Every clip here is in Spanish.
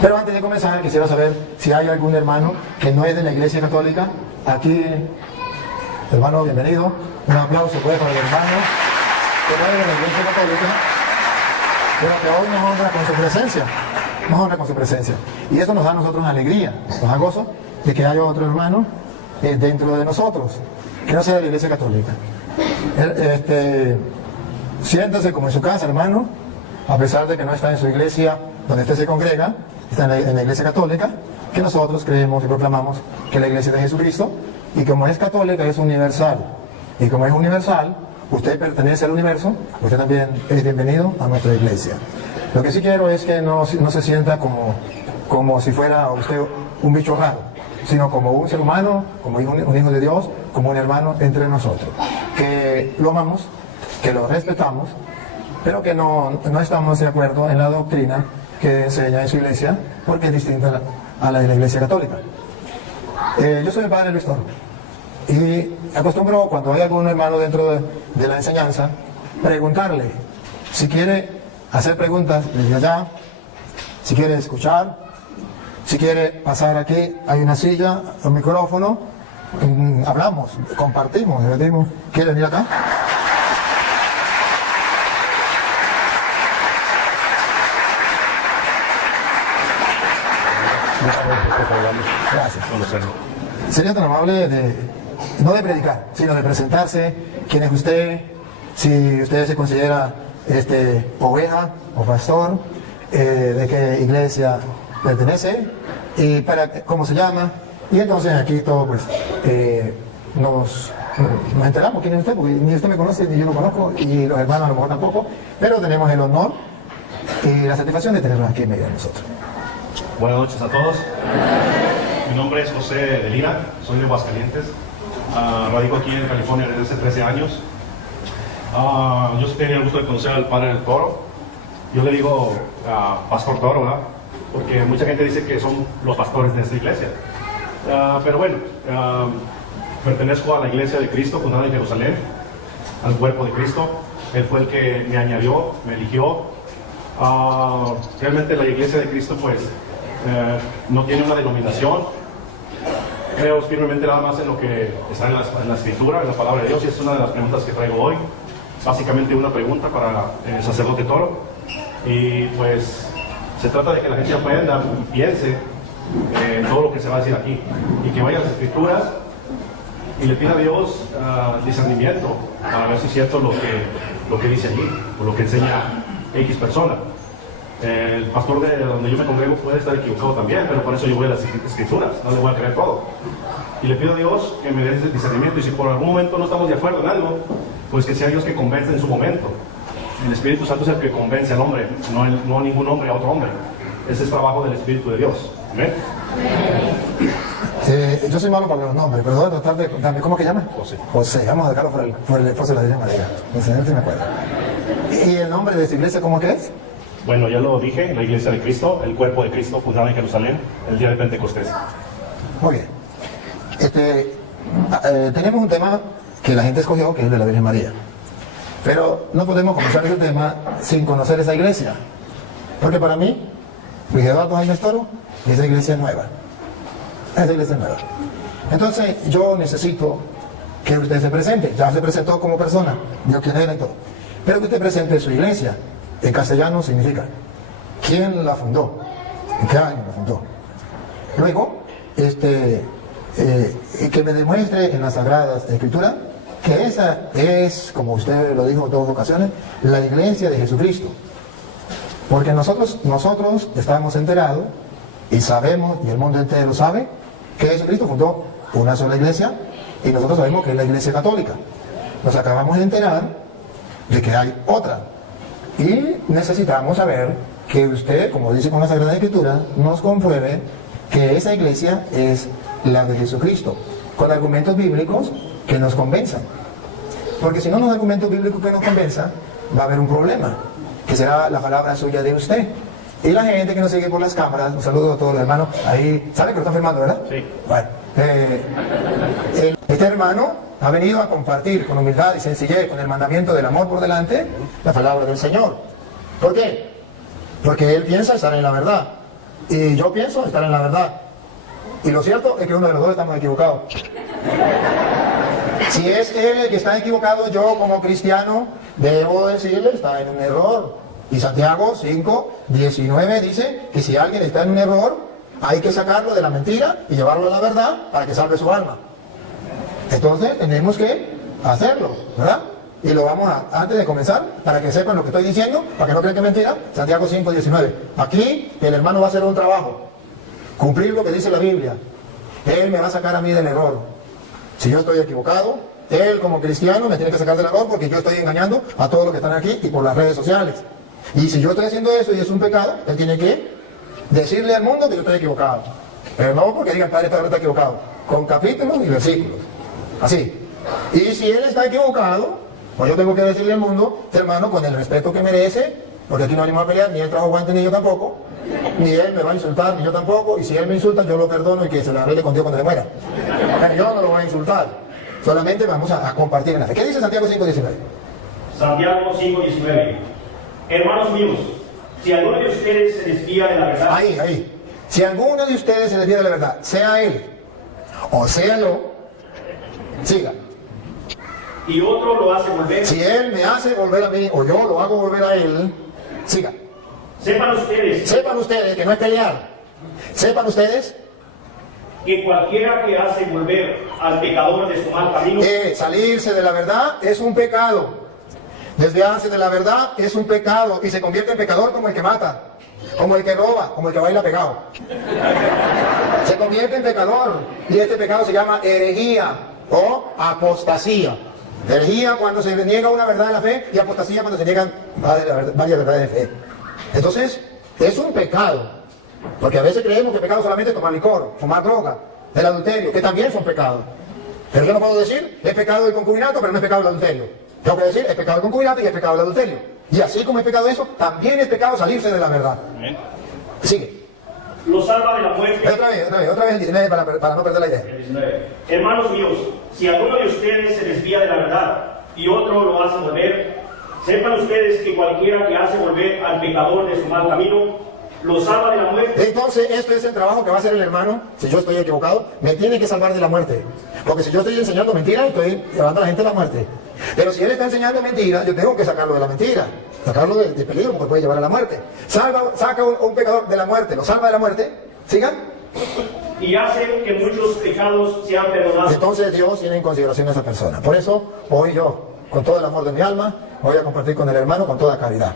Pero antes de comenzar, quisiera saber si hay algún hermano que no es de la Iglesia Católica. Aquí, hermano, bienvenido. Un aplauso pues para el hermano que no es de la Iglesia Católica, pero que hoy nos honra con su presencia. Nos honra con su presencia. Y eso nos da a nosotros alegría, nos da gozo de que haya otro hermano dentro de nosotros, que no sea de la Iglesia Católica. Siéntase como en su casa, hermano, a pesar de que no está en su iglesia donde usted se congrega, está en la Iglesia Católica, que nosotros creemos y proclamamos que la Iglesia de Jesucristo, y como es católica, es universal. Y como es universal, usted pertenece al universo, usted también es bienvenido a nuestra iglesia. Lo que sí quiero es que no se sienta como si fuera usted un bicho raro, sino como un ser humano, como un hijo de Dios, como un hermano entre nosotros. Que lo amamos, que lo respetamos, pero que no estamos de acuerdo en la doctrina que enseña en su iglesia, porque es distinta a la de la Iglesia Católica. Yo soy el padre Luis Toro, y acostumbro, cuando hay algún hermano dentro de la enseñanza, preguntarle si quiere hacer preguntas desde allá, si quiere escuchar, si quiere pasar aquí, hay una silla, un micrófono, hablamos, compartimos, debatimos. ¿Quiere venir acá? Gracias. Sería tan amable no de predicar, sino de presentarse, quién es usted, si usted se considera oveja o pastor, de qué iglesia pertenece, y cómo se llama, y entonces aquí todo pues nos enteramos quién es usted, porque ni usted me conoce ni yo lo conozco, y los hermanos a lo mejor tampoco, pero tenemos el honor y la satisfacción de tenerlos aquí en medio de nosotros. Buenas noches a todos. Mi nombre es José de Lira, soy de Aguascalientes. Radico aquí en California desde hace 13 años. Yo tenía el gusto de conocer al padre del Toro. Yo le digo Pastor Toro, ¿verdad? Porque mucha gente dice que son los pastores de esta iglesia. Pero bueno, pertenezco a la iglesia de Cristo, fundada en Jerusalén, al cuerpo de Cristo. Él fue el que me añadió, me eligió. Realmente la iglesia de Cristo pues no tiene una denominación. Creo firmemente nada más en lo que está en la escritura, en la palabra de Dios, y es una de las preguntas que traigo hoy. Básicamente una pregunta para el sacerdote Toro, y pues se trata de que la gente aprenda y piense en todo lo que se va a decir aquí, y que vaya a las escrituras y le pida a Dios discernimiento para ver si es cierto lo que dice allí, o lo que enseña X persona. El pastor de donde yo me congrego puede estar equivocado también, pero por eso yo voy a las escrituras, no le voy a creer todo. Y le pido a Dios que me dé ese discernimiento, y si por algún momento no estamos de acuerdo en algo, pues que sea Dios que convence en su momento. El Espíritu Santo es el que convence al hombre, no ningún hombre a otro hombre. Ese es trabajo del Espíritu de Dios. ¿Amén? Yo soy malo para los nombres, pero voy a tratar de contarme. ¿Cómo que llama? José. José, vamos a dejarlo por el esposo de la Virgen María. El Señor se me acuerda. ¿Y el nombre de su iglesia cómo que es? Bueno, ya lo dije, la iglesia de Cristo, el cuerpo de Cristo, fundada en Jerusalén, el día de Pentecostés. Muy bien. Tenemos un tema que la gente escogió, que es el de la Virgen María. Pero no podemos comenzar ese tema sin conocer esa iglesia. Porque para mí, Luis Eduardo Jaime Toro, esa iglesia es nueva. Esa iglesia es nueva. Entonces, yo necesito que usted se presente. Ya se presentó como persona, Dios quién era y todo. Pero que usted presente su iglesia. En castellano significa quién la fundó, en qué año la fundó. Luego, que me demuestre en las Sagradas Escrituras que esa es, como usted lo dijo en todas ocasiones, la iglesia de Jesucristo. Porque nosotros estamos enterados y sabemos, y el mundo entero sabe, que Jesucristo fundó una sola iglesia, y nosotros sabemos que es la iglesia católica. Nos acabamos de enterar de que hay otra. Y necesitamos saber que usted, como dice con la Sagrada Escritura, nos compruebe que esa iglesia es la de Jesucristo, con argumentos bíblicos que nos convenzan. Porque si no hay argumentos bíblicos que nos convenzan, va a haber un problema, que será la palabra suya de usted. Y la gente que nos sigue por las cámaras, un saludo a todos los hermanos, ahí, ¿sabe que lo están filmando, verdad? Sí. Bueno, este hermano ha venido a compartir con humildad y sencillez, con el mandamiento del amor por delante, la palabra del Señor. ¿Por qué? Porque él piensa estar en la verdad. y yo pienso estar en la verdad. Y lo cierto es que uno de los dos estamos equivocados. Si es él el que está equivocado, yo como cristiano debo decirle, está en un error. Y Santiago 5:19 dice que si alguien está en un error, hay que sacarlo de la mentira y llevarlo a la verdad para que salve su alma. Entonces tenemos que hacerlo, ¿verdad? Y lo vamos a, antes de comenzar, para que sepan lo que estoy diciendo, para que no crean que es mentira, Santiago 5:19. Aquí el hermano va a hacer un trabajo, cumplir lo que dice la Biblia. Él me va a sacar a mí del error. Si yo estoy equivocado, él como cristiano me tiene que sacar del error porque yo estoy engañando a todos los que están aquí y por las redes sociales. Y si yo estoy haciendo eso y es un pecado, él tiene que decirle al mundo que yo estoy equivocado. Pero no porque diga el Padre está equivocado, con capítulos y versículos. Así. Y si él está equivocado, pues yo tengo que decirle al mundo, hermano, con el respeto que merece, porque aquí no venimos a pelear, ni él trajo guantes ni yo tampoco, ni él me va a insultar, ni yo tampoco, y si él me insulta, yo lo perdono y que se lo arregle con Dios cuando le muera. Pero yo no lo voy a insultar, solamente vamos a compartir en la fe. ¿Qué dice Santiago 5:19? Santiago 5:19. Hermanos míos, si alguno de ustedes se desvía de la verdad... Ahí. Si alguno de ustedes se desvía de la verdad, sea él, o sea yo, siga. Y otro lo hace volver... Si él me hace volver a mí, o yo lo hago volver a él, siga. Sepan ustedes Que no es pelear. Sepan ustedes que cualquiera que hace volver al pecador de su mal camino... salirse de la verdad es un pecado. Desviarse de la verdad es un pecado y se convierte en pecador como el que mata, como el que roba, como el que baila pegado. Se convierte en pecador y este pecado se llama herejía o apostasía. Herejía cuando se niega una verdad de la fe y apostasía cuando se niegan varias verdades de fe. Entonces, es un pecado, porque a veces creemos que pecado solamente es tomar licor, fumar droga, el adulterio, que también son pecados. Pero yo no puedo decir, es pecado el concubinato, pero no es pecado el adulterio. Tengo que decir, es pecado el concubinato y es pecado el adulterio. Y así como es pecado eso, también es pecado salirse de la verdad. Sigue. Lo salva de la muerte... Otra vez el 19 para no perder la idea. El 19. Hermanos míos, si alguno de ustedes se desvía de la verdad y otro lo hace volver, sepan ustedes que cualquiera que hace volver al pecador de su mal camino, lo salva de la muerte. Entonces, esto es el trabajo que va a hacer el hermano. Si yo estoy equivocado, me tiene que salvar de la muerte. Porque si yo estoy enseñando mentira, estoy llevando a la gente a la muerte. Pero si él está enseñando mentira, yo tengo que sacarlo de la mentira, sacarlo de peligro, porque puede llevar a la muerte. Saca un pecador de la muerte, lo salva de la muerte. ¿Sigan? Y hace que muchos pecados sean perdonados. Entonces Dios tiene en consideración a esa persona. Por eso, hoy yo, con todo el amor de mi alma, voy a compartir con el hermano con toda caridad.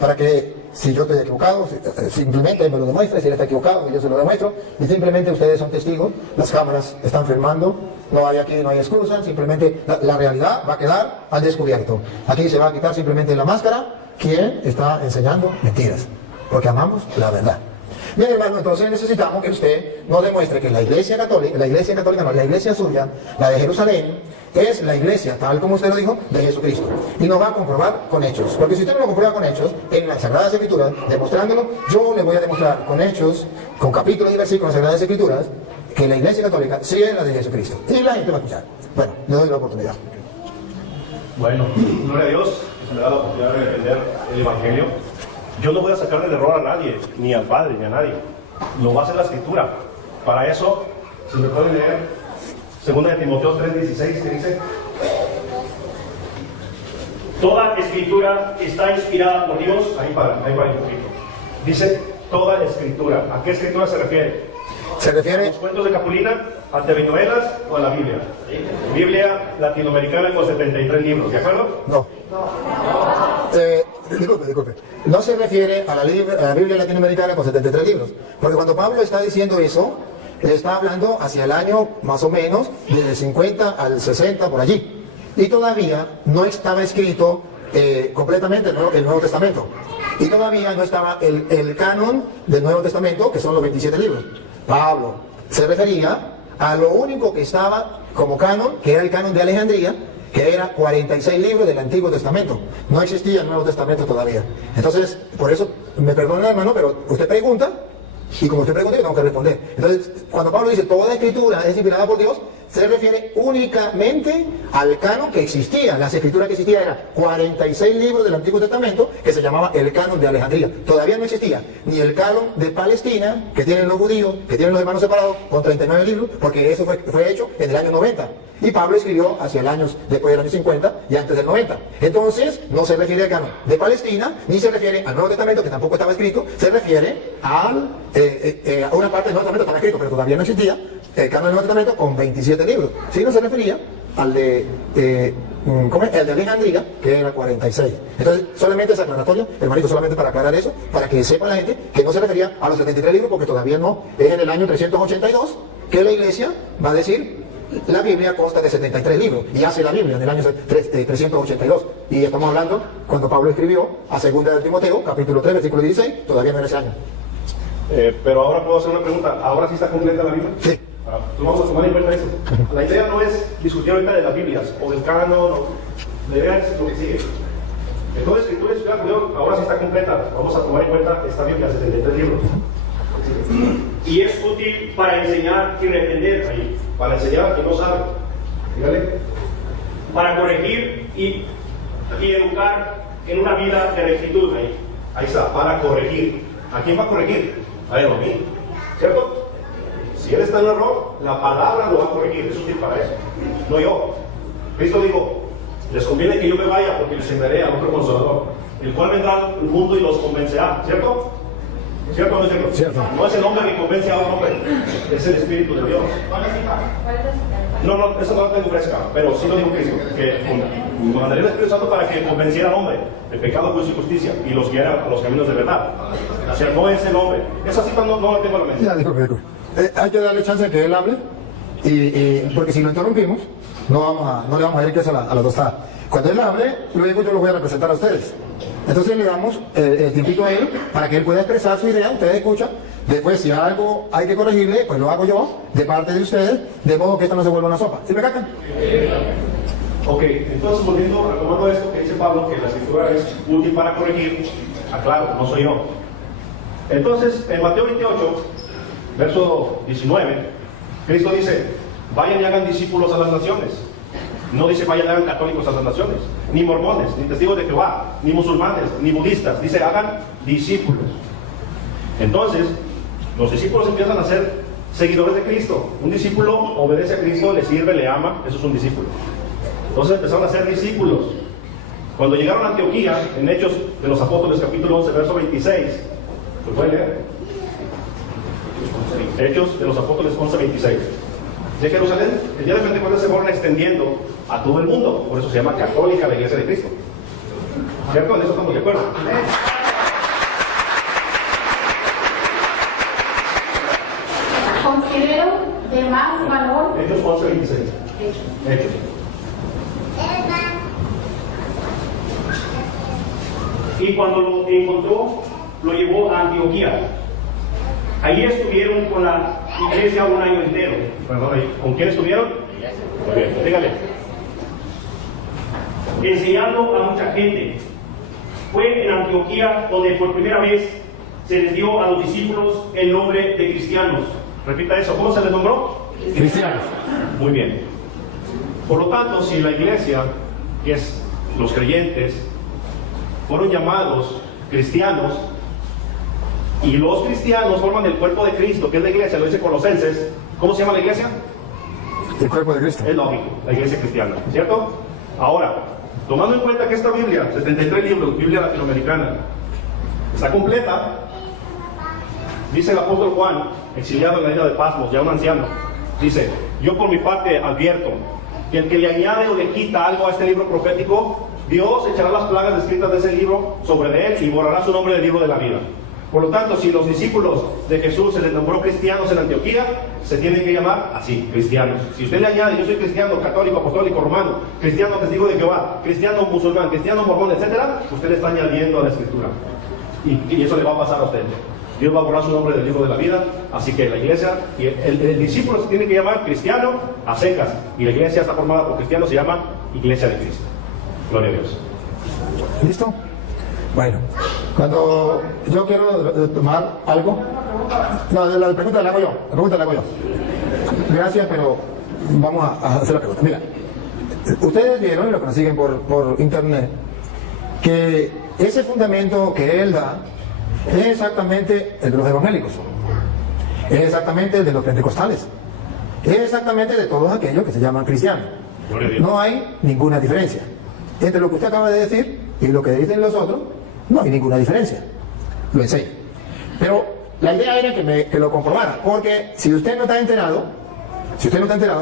Para que, si yo estoy equivocado, simplemente me lo demuestre, si él está equivocado, yo se lo demuestro, y simplemente ustedes son testigos, las cámaras están filmando, no hay excusa, simplemente la realidad va a quedar al descubierto. Aquí se va a quitar simplemente la máscara, quien está enseñando mentiras, porque amamos la verdad. Bien, hermano, entonces necesitamos que usted nos demuestre que la iglesia suya, la de Jerusalén, es la iglesia, tal como usted lo dijo, de Jesucristo. Y nos va a comprobar con hechos. Porque si usted no lo comprueba con hechos, en las Sagradas Escrituras, demostrándolo, yo le voy a demostrar con hechos, con capítulos y versículos de las Sagradas Escrituras, que la iglesia católica sí es la de Jesucristo. Y la gente va a escuchar. Bueno, le doy la oportunidad. Bueno, gloria a Dios, que se me da la oportunidad de defender el Evangelio. Yo no voy a sacar del error a nadie, ni al Padre, ni a nadie. Lo va a hacer la Escritura. Para eso, si me pueden leer 2 de Timoteo 3:16, que dice: Toda Escritura está inspirada por Dios. Ahí para un poquito. Dice toda Escritura. ¿A qué Escritura se refiere? Se refiere... ¿A los cuentos de Capulina, a telenovelas o a la Biblia? Biblia latinoamericana con 73 libros, ¿de acuerdo? No. Disculpe. No se refiere a la Biblia latinoamericana con 73 libros. Porque cuando Pablo está diciendo eso, está hablando hacia el año más o menos del 50 al 60 por allí. Y todavía no estaba escrito completamente el Nuevo Testamento. Y todavía no estaba el canon del Nuevo Testamento, que son los 27 libros. Pablo se refería a lo único que estaba como canon, que era el canon de Alejandría, que era 46 libros del Antiguo Testamento. No existía el Nuevo Testamento todavía. Entonces, por eso, me perdona hermano, pero usted pregunta, y como usted pregunta, yo tengo que responder. Entonces, cuando Pablo dice, toda la Escritura es inspirada por Dios, se refiere únicamente al canon que existía. Las escrituras que existían eran 46 libros del Antiguo Testamento que se llamaba el canon de Alejandría. Todavía no existía ni el canon de Palestina que tienen los judíos, que tienen los hermanos separados con 39 libros, porque eso fue hecho en el año 90. Y Pablo escribió hacia el año, después del año 50 y antes del 90. Entonces, no se refiere al canon de Palestina, ni se refiere al Nuevo Testamento, que tampoco estaba escrito, se refiere a una parte del Nuevo Testamento que estaba escrito, pero todavía no existía, el canon del Nuevo Testamento con 27 libros. Si no se refería al de, el de Alejandría, que era 46. Entonces, solamente esa aclaratoria, hermanito, solamente para aclarar eso, para que sepa la gente que no se refería a los 73 libros, porque todavía no, es en el año 382 que la iglesia va a decir, la Biblia consta de 73 libros, y hace la Biblia en el año 382. Y estamos hablando cuando Pablo escribió a 2 de Timoteo, capítulo 3, versículo 16, todavía no era ese año. Pero ahora puedo hacer una pregunta, ¿ahora sí está completa la Biblia? Sí. Vamos a tomar en cuenta eso. La idea no es discutir ahorita de las Biblias o del canon, la idea es lo que sigue. Entonces, Escritura ahora sí está completa. Vamos a tomar en cuenta esta Biblia, 73 libros. Y es útil para enseñar y reprender ahí. Para enseñar a quien no sabe. Dígale. Para corregir y educar en una vida de rectitud ahí. Ahí está, para corregir. ¿A quién va a corregir? A él o a mí. ¿Cierto? Si él está en error, la palabra lo va a corregir. Es útil para eso. No yo. Cristo dijo, les conviene que yo me vaya porque les enviaré a otro consolador, el cual vendrá al mundo y los convencerá. ¿Cierto? ¿Cierto o no es cierto? Cierto. No es el hombre que convence a otro hombre, es el Espíritu de Dios. No, eso no lo tengo fresca, pero sí lo dijo Cristo, que mandaría el Espíritu Santo para que convenciera al hombre de pecado, juicio y justicia y los guiara a los caminos de verdad. O sea, no es el hombre. Esa cita no la tengo en la mente. Ya, disculpe. Hay que darle chance de que él hable, porque si lo interrumpimos, no le vamos a ir que a la tostada. Cuando él hable, luego yo lo voy a representar a ustedes. Entonces le damos el tiempito a él para que él pueda expresar su idea, ustedes escuchan. Después, si algo hay que corregirle, pues lo hago yo, de parte de ustedes, de modo que esto no se vuelva una sopa. ¿Sí me cacan? Ok, entonces retomando esto que dice Pablo, que la escritura es útil para corregir, aclaro, no soy yo. Entonces, en Mateo 28, verso 19, Cristo dice, vayan y hagan discípulos a las naciones. No dice vayan y hagan católicos a las naciones, ni mormones, ni testigos de Jehová, ni musulmanes, ni budistas. Dice hagan discípulos. Entonces, los discípulos empiezan a ser seguidores de Cristo. Un discípulo obedece a Cristo, le sirve, le ama, eso es un discípulo. Entonces empezaron a ser discípulos. Cuando llegaron a Antioquía, en Hechos de los Apóstoles, capítulo 11, verso 26, ¿lo pueden leer? Hechos de los Apóstoles 11, 26. De Jerusalén, el día de Pentecostés se fueron extendiendo a todo el mundo, por eso se llama católica la Iglesia de Cristo. ¿Cierto? ¿En eso estamos de acuerdo? Considero de más valor. Hechos 11, 26. Hechos. Y cuando lo encontró, lo llevó a Antioquía. Allí estuvieron con la iglesia un año entero. Perdón, ¿con quién estuvieron? Muy bien, dígale. Enseñando a mucha gente. Fue en Antioquía donde por primera vez se les dio a los discípulos el nombre de cristianos. Repita eso, ¿cómo se les nombró? Cristianos. Muy bien. Por lo tanto, si la iglesia, que es los creyentes, fueron llamados cristianos, y los cristianos forman el cuerpo de Cristo, que es la iglesia, lo dice Colosenses. ¿Cómo se llama la iglesia? El cuerpo de Cristo. Es lógico, la iglesia cristiana, ¿cierto? Ahora, tomando en cuenta que esta Biblia, 73 libros, Biblia latinoamericana, está completa, dice el apóstol Juan, exiliado en la isla de Patmos, ya un anciano, dice, yo por mi parte advierto que el que le añade o le quita algo a este libro profético, Dios echará las plagas descritas de ese libro sobre él y borrará su nombre del libro de la vida. Por lo tanto, si los discípulos de Jesús se les nombró cristianos en Antioquía, se tienen que llamar así, cristianos. Si usted le añade, yo soy cristiano, católico, apostólico, romano, cristiano, testigo de Jehová, cristiano, musulmán, cristiano, mormón, etc., usted le está añadiendo a la escritura. Y eso le va a pasar a usted. Dios va a borrar su nombre del libro de la vida, así que la iglesia, y el discípulo se tiene que llamar cristiano a secas, y la iglesia está formada por cristianos, se llama Iglesia de Cristo. Gloria a Dios. ¿Listo? Bueno, cuando yo quiero tomar algo, no, la pregunta la hago yo, Gracias, pero vamos a hacer la pregunta. Mira, ustedes vieron, y lo que nos siguen por internet, que ese fundamento que él da es exactamente el de los evangélicos, es exactamente el de los pentecostales, es exactamente de todos aquellos que se llaman cristianos. No hay ninguna diferencia entre lo que usted acaba de decir y lo que dicen los otros. No hay ninguna diferencia, lo enseño. Pero la idea era que lo comprobara, porque si usted no está enterado,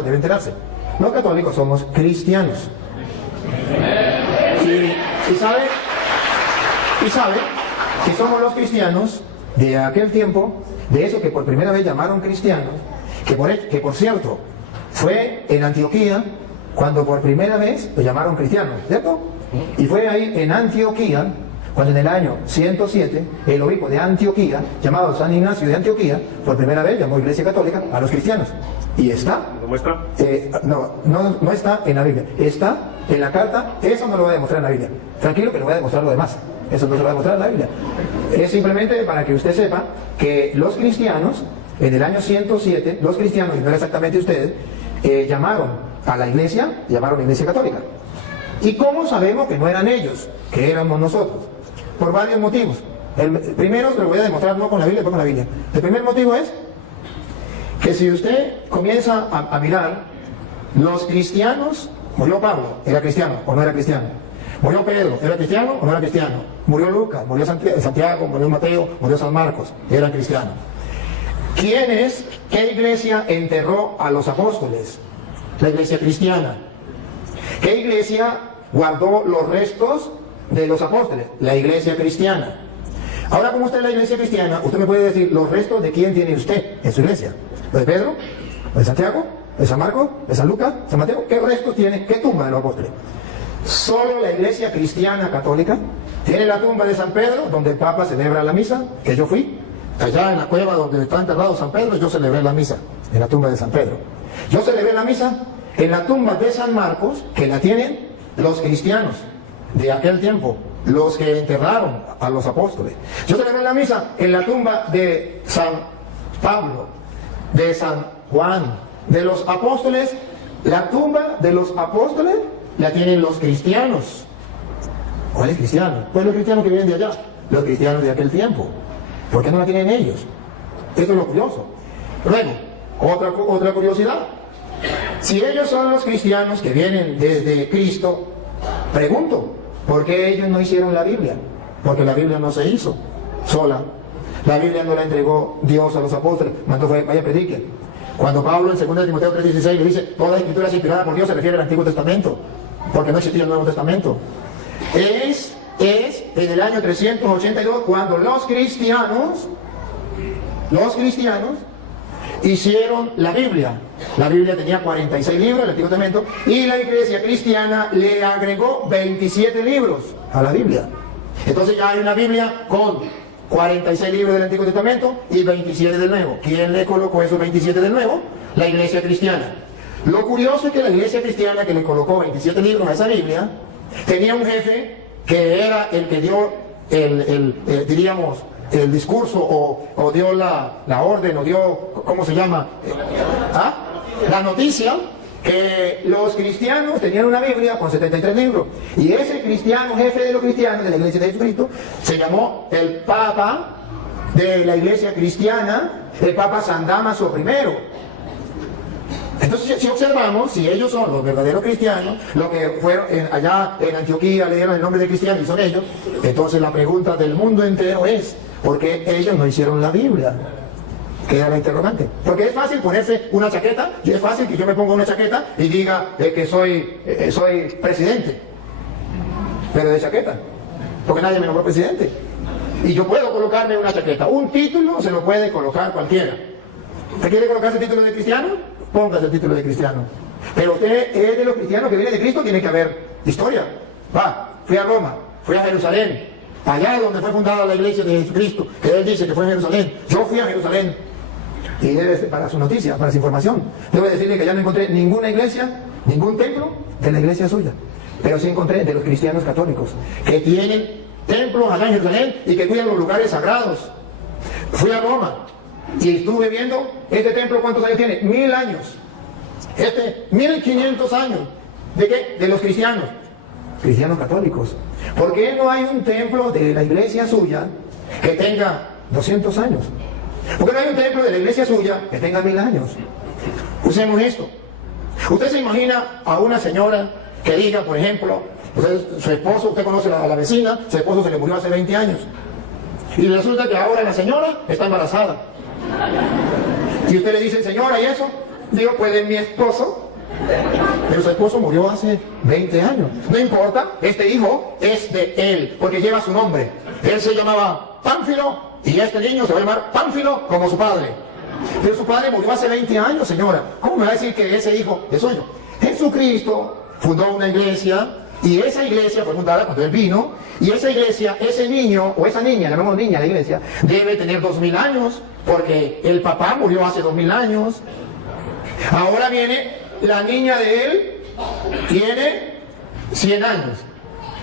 debe enterarse. Los católicos somos cristianos. Y sabe que somos los cristianos de aquel tiempo, de eso que por primera vez llamaron cristianos, que por cierto, fue en Antioquía cuando por primera vez lo llamaron cristianos, ¿cierto? Y fue ahí en Antioquía cuando en el año 107 el obispo de Antioquía, llamado San Ignacio de Antioquía, por primera vez llamó Iglesia Católica a los cristianos. Y está, ¿Lo muestra? no está en la Biblia, está en la carta. Eso no lo va a demostrar en la Biblia. Tranquilo que lo voy a demostrar lo demás. Eso no se va a demostrar en la Biblia. Es simplemente para que usted sepa que los cristianos, en el año 107, los cristianos, y no era exactamente ustedes, llamaron a la iglesia, llamaron a la Iglesia Católica. ¿Y cómo sabemos que no eran ellos, que éramos nosotros? Por varios motivos. El primero se lo voy a demostrar no con la Biblia, pero con la Biblia. El primer motivo es que si usted comienza a mirar, los cristianos, murió Pablo, ¿era cristiano o no era cristiano? Murió Pedro, ¿era cristiano o no era cristiano? Murió Lucas, murió Santiago, murió Mateo, murió San Marcos, eran cristianos. ¿Qué iglesia enterró a los apóstoles? La iglesia cristiana. ¿Qué iglesia guardó los restos de los apóstoles? La iglesia cristiana. Ahora, como usted es la iglesia cristiana, usted me puede decir los restos de quién tiene usted en su iglesia. ¿Lo de Pedro? ¿Lo de Santiago? ¿De San Marcos? ¿De San Lucas? ¿San Mateo? ¿Qué restos tiene? ¿Qué tumba de los apóstoles? Solo la iglesia cristiana católica tiene la tumba de San Pedro, donde el Papa celebra la misa, que yo fui. Allá en la cueva donde está enterrado San Pedro, yo celebré la misa, en la tumba de San Pedro. Yo celebré la misa en la tumba de San Marcos, que la tienen los cristianos de aquel tiempo, los que enterraron a los apóstoles. Yo celebré la misa en la tumba de San Pablo, de San Juan, de los apóstoles. La tumba de los apóstoles la tienen los cristianos. ¿Cuáles cristianos? Pues los cristianos que vienen de allá, los cristianos de aquel tiempo. ¿Por qué no la tienen ellos? Eso es lo curioso. Luego, otra curiosidad. Si ellos son los cristianos que vienen desde Cristo, pregunto, ¿por qué ellos no hicieron la Biblia? Porque la Biblia no se hizo sola. La Biblia no la entregó Dios a los apóstoles, mandó vaya prediquen. Cuando Pablo en 2 Timoteo 3:16 le dice, toda escritura es inspirada por Dios, se refiere al Antiguo Testamento, porque no existía el Nuevo Testamento. Es en el año 382 cuando los cristianos hicieron la Biblia. La Biblia tenía 46 libros, el Antiguo Testamento, y la iglesia cristiana le agregó 27 libros a la Biblia. Entonces ya hay una Biblia con 46 libros del Antiguo Testamento y 27 del Nuevo. ¿Quién le colocó esos 27 del Nuevo? La iglesia cristiana. Lo curioso es que la iglesia cristiana que le colocó 27 libros a esa Biblia tenía un jefe que era el que dio diríamos, el discurso o dio la orden o dio, ¿cómo se llama? La noticia que los cristianos tenían una Biblia con 73 libros. Y ese cristiano, jefe de los cristianos de la iglesia de Jesucristo, se llamó el Papa de la iglesia cristiana, el Papa San Dámaso I. Entonces, si observamos, si ellos son los verdaderos cristianos, los que fueron allá en Antioquía, le dieron el nombre de cristiano y son ellos, entonces la pregunta del mundo entero es, ¿por qué ellos no hicieron la Biblia? Queda la interrogante. Porque es fácil ponerse una chaqueta, y es fácil que yo me ponga una chaqueta y diga que soy presidente. Pero de chaqueta, porque nadie me nombró presidente. Y yo puedo colocarme una chaqueta. Un título se lo puede colocar cualquiera. ¿Usted quiere colocarse el título de cristiano? Póngase el título de cristiano. Pero usted es de los cristianos que viene de Cristo, tiene que haber historia. Fui a Roma, fui a Jerusalén, allá donde fue fundada la iglesia de Jesucristo, que él dice que fue en Jerusalén. Yo fui a Jerusalén. Y para su noticia, para su información, debo decirle que ya no encontré ninguna iglesia, ningún templo de la iglesia suya. Pero sí encontré de los cristianos católicos, que tienen templos allá en Jerusalén y que cuidan los lugares sagrados. Fui a Roma y estuve viendo este templo, ¿cuántos años tiene? 1000 años. 1500 años. ¿De qué? De los cristianos. Cristianos católicos. ¿Por qué no hay un templo de la iglesia suya que tenga 200 años? ¿Por qué no hay un templo de la iglesia suya que tenga 1000 años? Usemos esto. Usted se imagina a una señora que diga, por ejemplo, su esposo, usted conoce a la vecina, su esposo se le murió hace 20 años. Y resulta que ahora la señora está embarazada. Y usted le dice, señora, ¿y eso? Digo, pues de mi esposo. Pero su esposo murió hace 20 años. No importa, este hijo es de él, porque lleva su nombre. Él se llamaba Pánfilo, y este niño se va a llamar Pánfilo como su padre. Pero su padre murió hace 20 años, señora. ¿Cómo me va a decir que ese hijo es suyo? Jesucristo fundó una iglesia, y esa iglesia fue fundada cuando él vino, y esa iglesia, ese niño, o esa niña, llamamos niña a la iglesia, debe tener 2000 años, porque el papá murió hace 2000 años. Ahora viene la niña de él, tiene 100 años,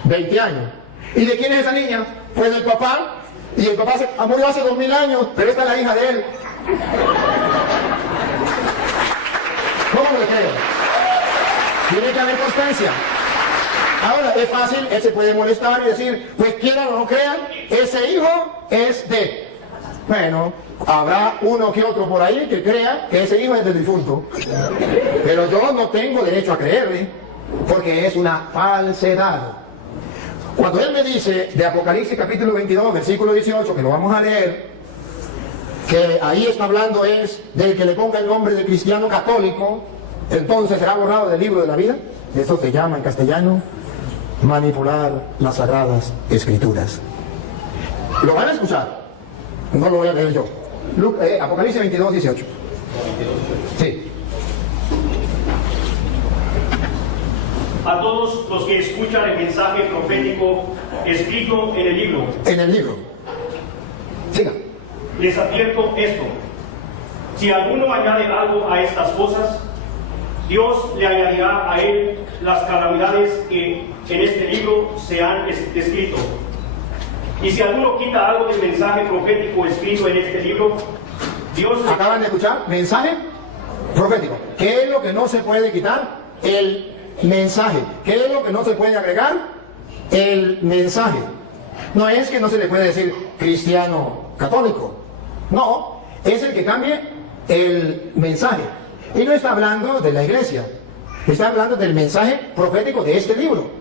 20 años. ¿Y de quién es esa niña? Pues del papá, y el papá murió hace 2000 años, pero esta es la hija de él. ¿Cómo le creo? Tiene que haber constancia. Ahora, es fácil, él se puede molestar y decir, pues quieran o no crean, ese hijo es de... Bueno, habrá uno que otro por ahí que crea que ese hijo es del difunto. Pero yo no tengo derecho a creerle, porque es una falsedad. Cuando él me dice de Apocalipsis capítulo 22, versículo 18, que lo vamos a leer, que ahí está hablando es del que le ponga el nombre de cristiano católico, entonces será borrado del libro de la vida. Eso se llama en castellano manipular las sagradas escrituras. ¿Lo van a escuchar? No lo voy a leer yo. Apocalipsis 22, 18. Sí. A todos los que escuchan el mensaje profético escrito en el libro. En el libro. Siga. Les advierto esto: si alguno añade algo a estas cosas, Dios le añadirá a él las calamidades que en este libro se han descrito. Y si alguno quita algo del mensaje profético escrito en este libro, Dios... Acaban de escuchar, mensaje profético. ¿Qué es lo que no se puede quitar? El mensaje. ¿Qué es lo que no se puede agregar? El mensaje. No es que no se le puede decir cristiano católico. No, es el que cambie el mensaje. Y no está hablando de la iglesia, está hablando del mensaje profético de este libro.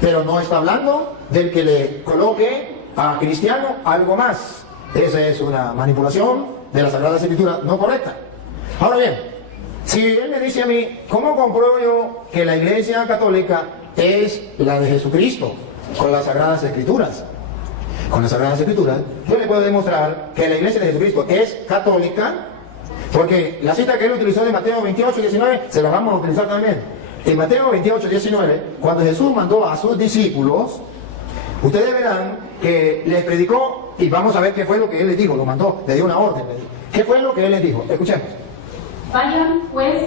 Pero no está hablando del que le coloque a cristiano algo más. Esa es una manipulación de la Sagrada Escritura no correcta. Ahora bien, si él me dice a mí, ¿cómo compruebo yo que la iglesia católica es la de Jesucristo con las Sagradas Escrituras? Con las Sagradas Escrituras, yo le puedo demostrar que la iglesia de Jesucristo es católica, porque la cita que él utilizó de Mateo 28, 19, se la vamos a utilizar también. En Mateo 28, 19, cuando Jesús mandó a sus discípulos, ustedes verán que les predicó, y vamos a ver qué fue lo que él les dijo, lo mandó, le dio una orden. ¿Qué fue lo que él les dijo? Escuchemos. Vayan pues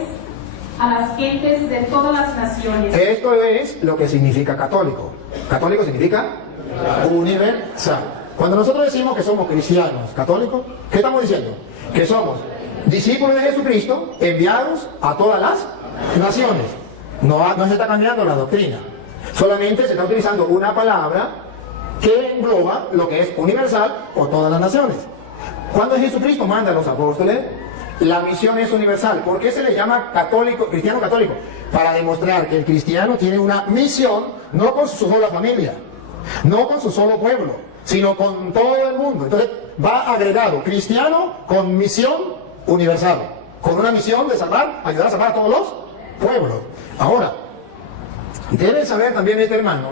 a las gentes de todas las naciones. Esto es lo que significa católico. Católico significa universal. Cuando nosotros decimos que somos cristianos católicos, ¿qué estamos diciendo? Que somos discípulos de Jesucristo enviados a todas las naciones. No se está cambiando la doctrina, solamente se está utilizando una palabra que engloba lo que es universal o todas las naciones. Cuando Jesucristo manda a los apóstoles, la misión es universal. ¿Por qué se le llama católico, cristiano católico? Para demostrar que el cristiano tiene una misión, no con su sola familia, no con su solo pueblo, sino con todo el mundo. Entonces va agregado cristiano con misión universal, con una misión de salvar, ayudar a salvar a todos los pueblos. Ahora, deben saber también este hermano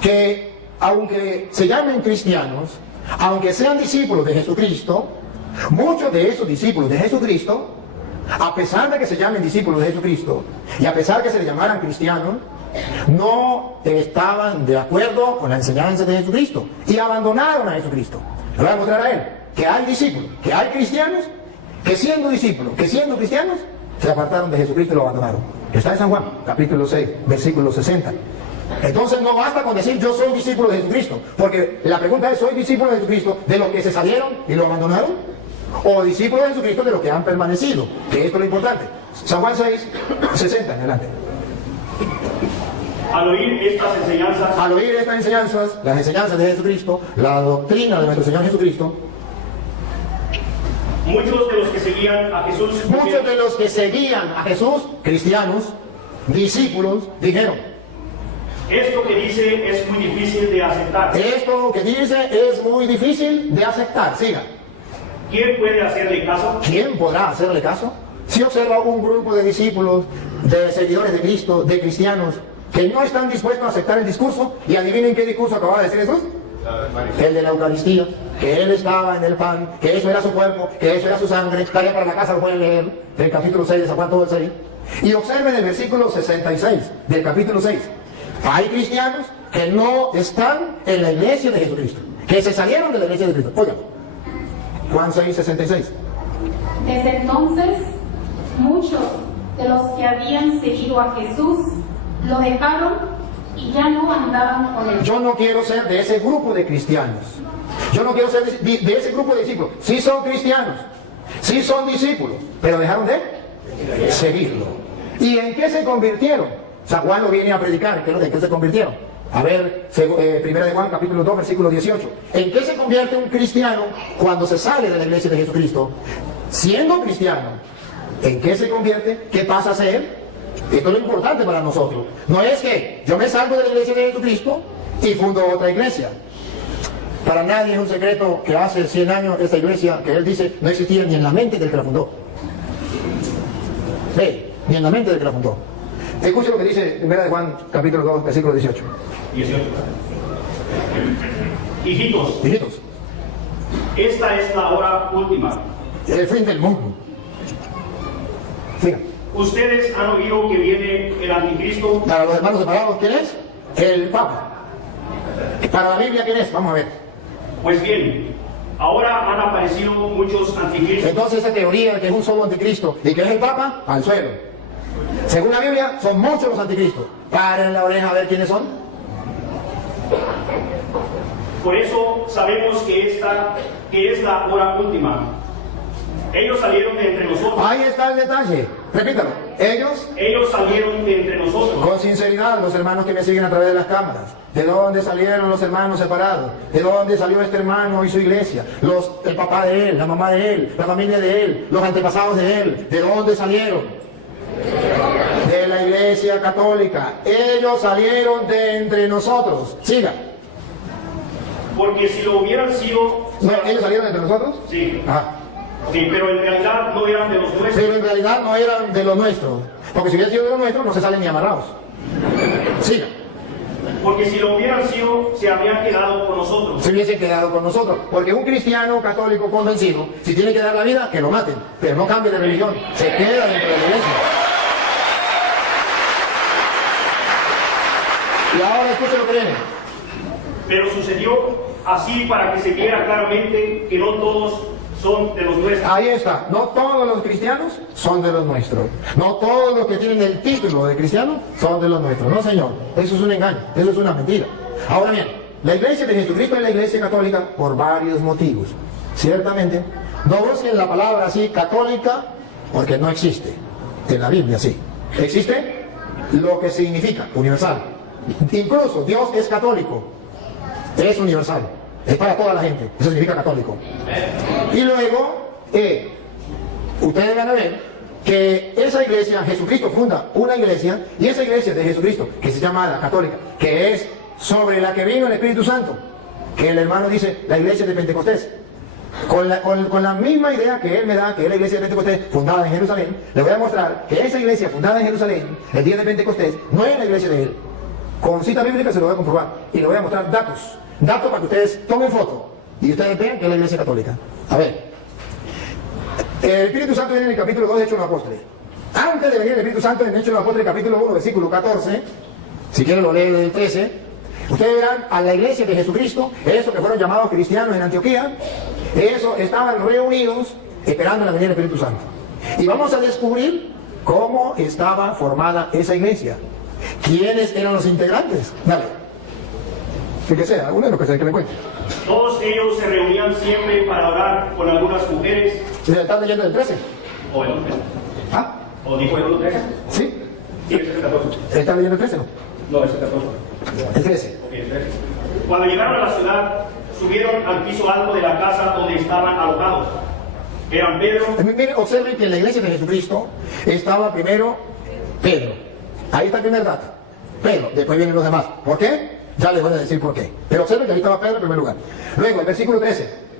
que aunque se llamen cristianos, aunque sean discípulos de Jesucristo, muchos de esos discípulos de Jesucristo, a pesar de que se llamen discípulos de Jesucristo y a pesar de que se les llamaran cristianos, no estaban de acuerdo con la enseñanza de Jesucristo y abandonaron a Jesucristo. Le voy a mostrar a él que hay discípulos, que hay cristianos, que siendo discípulos, que siendo cristianos, se apartaron de Jesucristo y lo abandonaron. Está en San Juan, capítulo 6, versículo 60. Entonces no basta con decir yo soy discípulo de Jesucristo, porque la pregunta es, ¿soy discípulo de Jesucristo de los que se salieron y lo abandonaron? ¿O discípulo de Jesucristo de los que han permanecido? Que esto es lo importante. San Juan 6, 60 en adelante. Al oír estas enseñanzas, Al oír estas enseñanzas, las enseñanzas de Jesucristo, la doctrina de nuestro Señor Jesucristo, muchos de los que seguían a Jesús, muchos de los que seguían a Jesús, cristianos, discípulos, dijeron: esto que dice es muy difícil de aceptar. esto que dice es muy difícil de aceptar. Siga. ¿Quién puede hacerle caso? ¿Quién podrá hacerle caso? Si observa un grupo de discípulos, de seguidores de Cristo, de cristianos, que no están dispuestos a aceptar el discurso, y adivinen qué discurso acababa de decir Jesús. El de la Eucaristía, que Él estaba en el pan, que eso era su cuerpo, que eso era su sangre. Tarea para la casa, lo pueden leer, del capítulo 6 de San Juan, todo el 6. Y observen el versículo 66 del capítulo 6. Hay cristianos que no están en la iglesia de Jesucristo, que se salieron de la iglesia de Cristo. Oigan, Juan 6, 66. Desde entonces, muchos de los que habían seguido a Jesús lo dejaron y ya no andaban con él. Yo no quiero ser de ese grupo de cristianos. Yo no quiero ser de ese grupo de discípulos. Sí son cristianos, sí son discípulos, pero dejaron de seguirlo. ¿Y en qué se convirtieron? San Juan lo viene a predicar. ¿En qué se convirtieron? A ver, primera de Juan, capítulo 2, versículo 18. ¿En qué se convierte un cristiano cuando se sale de la iglesia de Jesucristo? Siendo cristiano, ¿en qué se convierte? ¿Qué pasa a ser? Esto es lo importante para nosotros. No es que yo me salgo de la iglesia de Jesucristo y fundo otra iglesia. Para nadie es un secreto que hace 100 años esta iglesia, que él dice, no existía ni en la mente del que la fundó. Ni en la mente del que la fundó. Escuche lo que dice 1 Juan, capítulo 2, versículo 18. 18. Hijitos, Hijitos, esta es la hora última. el fin del mundo. Siga. Ustedes han oído que viene el anticristo. Para los hermanos separados, ¿quién es? El Papa. Para la Biblia, ¿quién es? Vamos a ver. Pues bien, ahora han aparecido muchos anticristos. Entonces esa teoría de que es un solo anticristo y que es el Papa, al suelo. Según la Biblia, son muchos los anticristos. Paren la oreja a ver quiénes son. Por eso sabemos que esta es la hora última. Ellos salieron de entre nosotros. Ahí está el detalle. Repítalo. Ellos salieron de entre nosotros. Con sinceridad, los hermanos que me siguen a través de las cámaras. ¿De dónde salieron los hermanos separados? ¿De dónde salió este hermano y su iglesia? El papá de él, la mamá de él, la familia de él, los antepasados de él. ¿De dónde salieron? De la iglesia católica. Ellos salieron de entre nosotros. Siga. Porque si lo hubieran sido... ¿No, ¿Ellos salieron de entre nosotros? Sí. Ajá. Sí, pero en realidad no eran de los nuestros. Pero en realidad no eran de los nuestros. Porque si hubiera sido de los nuestros, no se salen ni amarrados. Siga. Porque si lo hubieran sido, se habrían quedado con nosotros. Se hubiesen quedado con nosotros. Porque un cristiano católico convencido, si tiene que dar la vida, que lo maten. Pero no cambie de religión. Se queda dentro de la iglesia. Y ahora escuche lo que viene. Pero sucedió así para que se viera claramente que no todos son de los nuestros. Ahí está. No todos los cristianos son de los nuestros. No todos los que tienen el título de cristiano son de los nuestros. No, señor. Eso es un engaño. Eso es una mentira. Ahora bien, la iglesia de Jesucristo es la iglesia católica por varios motivos. Ciertamente, no busquen la palabra así católica porque no existe. En la Biblia sí. Existe lo que significa universal. Incluso Dios es católico. Es universal. Es para toda la gente. Eso significa católico. Y luego, ustedes van a ver que esa iglesia, Jesucristo funda una iglesia, y esa iglesia de Jesucristo, que se llama la católica, que es sobre la que vino el Espíritu Santo, que el hermano dice, la iglesia de Pentecostés. Con la misma idea que él me da, que es la iglesia de Pentecostés fundada en Jerusalén, le voy a mostrar que esa iglesia fundada en Jerusalén, el día de Pentecostés, no es la iglesia de él. Con cita bíblica se lo voy a comprobar. Y le voy a mostrar datos para que ustedes tomen foto y ustedes vean que es la iglesia católica. A ver, el Espíritu Santo viene en el capítulo 2 de Hechos de los Apóstoles. Antes de venir el Espíritu Santo en Hechos de los Apóstoles, capítulo 1, versículo 14, si quieren lo leen del 13, ustedes verán a la iglesia de Jesucristo, esos que fueron llamados cristianos en Antioquía, esos estaban reunidos esperando la venida del Espíritu Santo. Y vamos a descubrir cómo estaba formada esa iglesia. ¿Quiénes eran los integrantes? Dale. Que sea, alguno de los que se que me cuente. Todos ellos se reunían siempre para orar con algunas mujeres. ¿Se están leyendo el 13? O el 11. ¿Ah? ¿O dijo el 1:13? ¿Sí? Sí, ese es el 14. ¿Está leyendo el 13, no? No, ese es el 14. El 13. Ok, el 13. Cuando llegaron a la ciudad, subieron al piso alto de la casa donde estaban alojados. Eran Pedro. Miren, observen que en la iglesia de Jesucristo estaba primero Pedro. Ahí está el primer dato. Pedro, después vienen los demás. ¿Por qué? Ya les voy a decir por qué. Pero observen que ahí estaba Pedro en primer lugar. Luego, el versículo 13.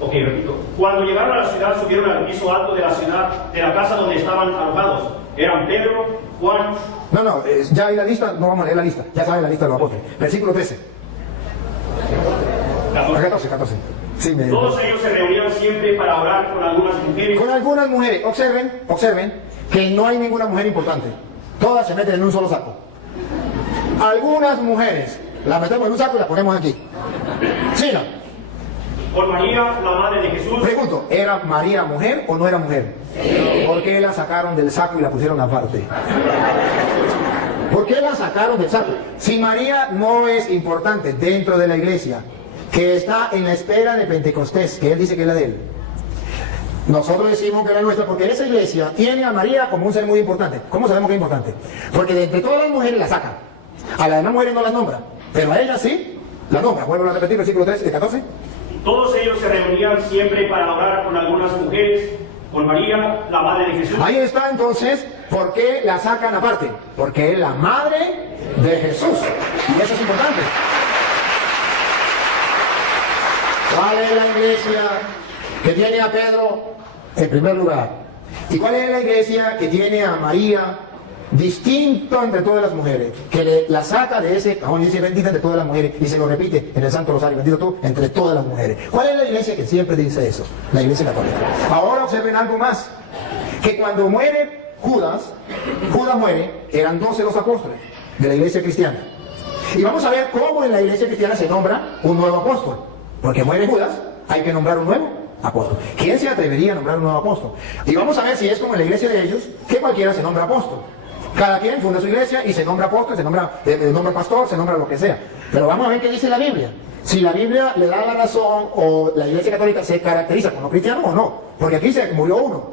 Ok, repito. Cuando llegaron a la ciudad, subieron al piso alto de la ciudad, de la casa donde estaban alojados. Eran Pedro, Juan. No, ya hay la lista, no vamos a leer la lista. Ya saben la lista de los apóstoles. Versículo 13. 14. Sí, Todos ellos se reunían siempre para orar con algunas mujeres. Con algunas mujeres, observen que no hay ninguna mujer importante. Todas se meten en un solo saco. Algunas mujeres las metemos en un saco y las ponemos aquí. ¿Sí, no? Con María, la madre de Jesús. Pregunto, ¿era María mujer o no era mujer? ¿Por qué la sacaron del saco y la pusieron aparte? ¿Por qué la sacaron del saco? Si María no es importante dentro de la iglesia, que está en la espera de Pentecostés, que él dice que es la de él, nosotros decimos que es la nuestra porque esa iglesia tiene a María como un ser muy importante. ¿Cómo sabemos que es importante? Porque de entre todas las mujeres la sacan. A las demás mujeres no las nombra, pero a ella sí la nombra. Vuelvo a repetir, versículo 13 y 14. Todos ellos se reunían siempre para orar con algunas mujeres, con María, la madre de Jesús. Ahí está entonces, ¿por qué la sacan aparte? Porque es la madre de Jesús. Y eso es importante. ¿Cuál es la iglesia que tiene a Pedro en primer lugar? ¿Y cuál es la iglesia que tiene a María distinto entre todas las mujeres? Que la saca de ese cajón y dice bendita entre todas las mujeres y se lo repite en el Santo Rosario, bendito tú entre todas las mujeres. ¿Cuál es la iglesia que siempre dice eso? La iglesia católica. Ahora observen algo más, que cuando muere Judas muere, eran 12 los apóstoles de la iglesia cristiana. Y vamos a ver cómo en la iglesia cristiana se nombra un nuevo apóstol. Porque muere Judas, hay que nombrar un nuevo apóstol. ¿Quién se atrevería a nombrar un nuevo apóstol? Y vamos a ver si es como en la iglesia de ellos, que cualquiera se nombra apóstol. Cada quien funda su iglesia y se nombra apóstol, se nombra pastor, se nombra lo que sea. Pero vamos a ver qué dice la Biblia. Si la Biblia le da la razón o la iglesia católica se caracteriza como cristiano o no. Porque aquí se murió uno.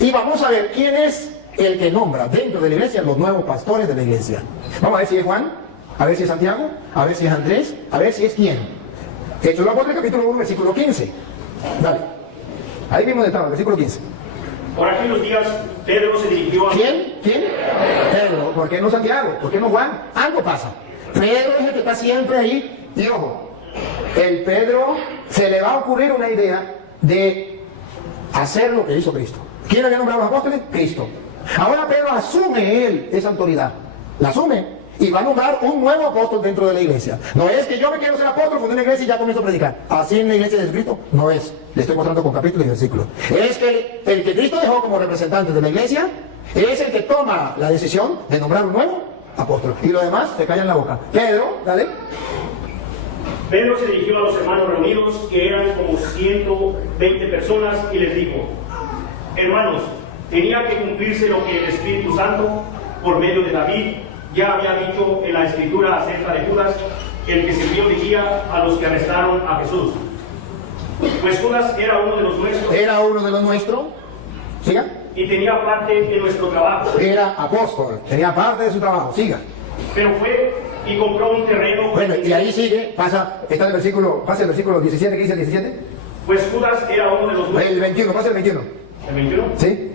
Y vamos a ver quién es el que nombra dentro de la iglesia los nuevos pastores de la iglesia. Vamos a ver si es Juan, a ver si es Santiago, a ver si es Andrés, a ver si es quién. Hechos de los Apóstoles, capítulo 1, versículo 15. Dale. Ahí mismo estaba, versículo 15. Por aquellos días, Pedro se dirigió a... ¿Quién? Pedro. ¿Por qué no Santiago? ¿Por qué no Juan? Algo pasa. Pedro es el que está siempre ahí. Y ojo, el Pedro se le va a ocurrir una idea de hacer lo que hizo Cristo. ¿Quién había nombrado a los apóstoles? Cristo. Ahora Pedro asume él esa autoridad. La asume. Y va a nombrar un nuevo apóstol dentro de la iglesia. No es que yo me quiero ser apóstol, fundé una iglesia y ya comienzo a predicar. Así en la iglesia de Jesucristo no es. Le estoy mostrando con capítulos y versículos. Es que el que Cristo dejó como representante de la iglesia es el que toma la decisión de nombrar un nuevo apóstol. Y los demás se callan la boca. Pedro, dale. Pedro se dirigió a los hermanos reunidos, que eran como 120 personas, y les dijo: hermanos, tenía que cumplirse lo que el Espíritu Santo, por medio de David, ya había dicho en la Escritura acerca de Judas, el que sirvió de guía a los que arrestaron a Jesús. Pues Judas era uno de los nuestros. Era uno de los nuestros. Siga. Y tenía parte en nuestro trabajo. Era apóstol. Tenía parte de su trabajo. Siga. Pero fue y compró un terreno. Bueno, y ahí sigue, pasa el versículo 17, ¿qué dice el 17? Pues Judas era uno de los nuestros. El 21, pasa el 21. ¿El 21? ¿Sí?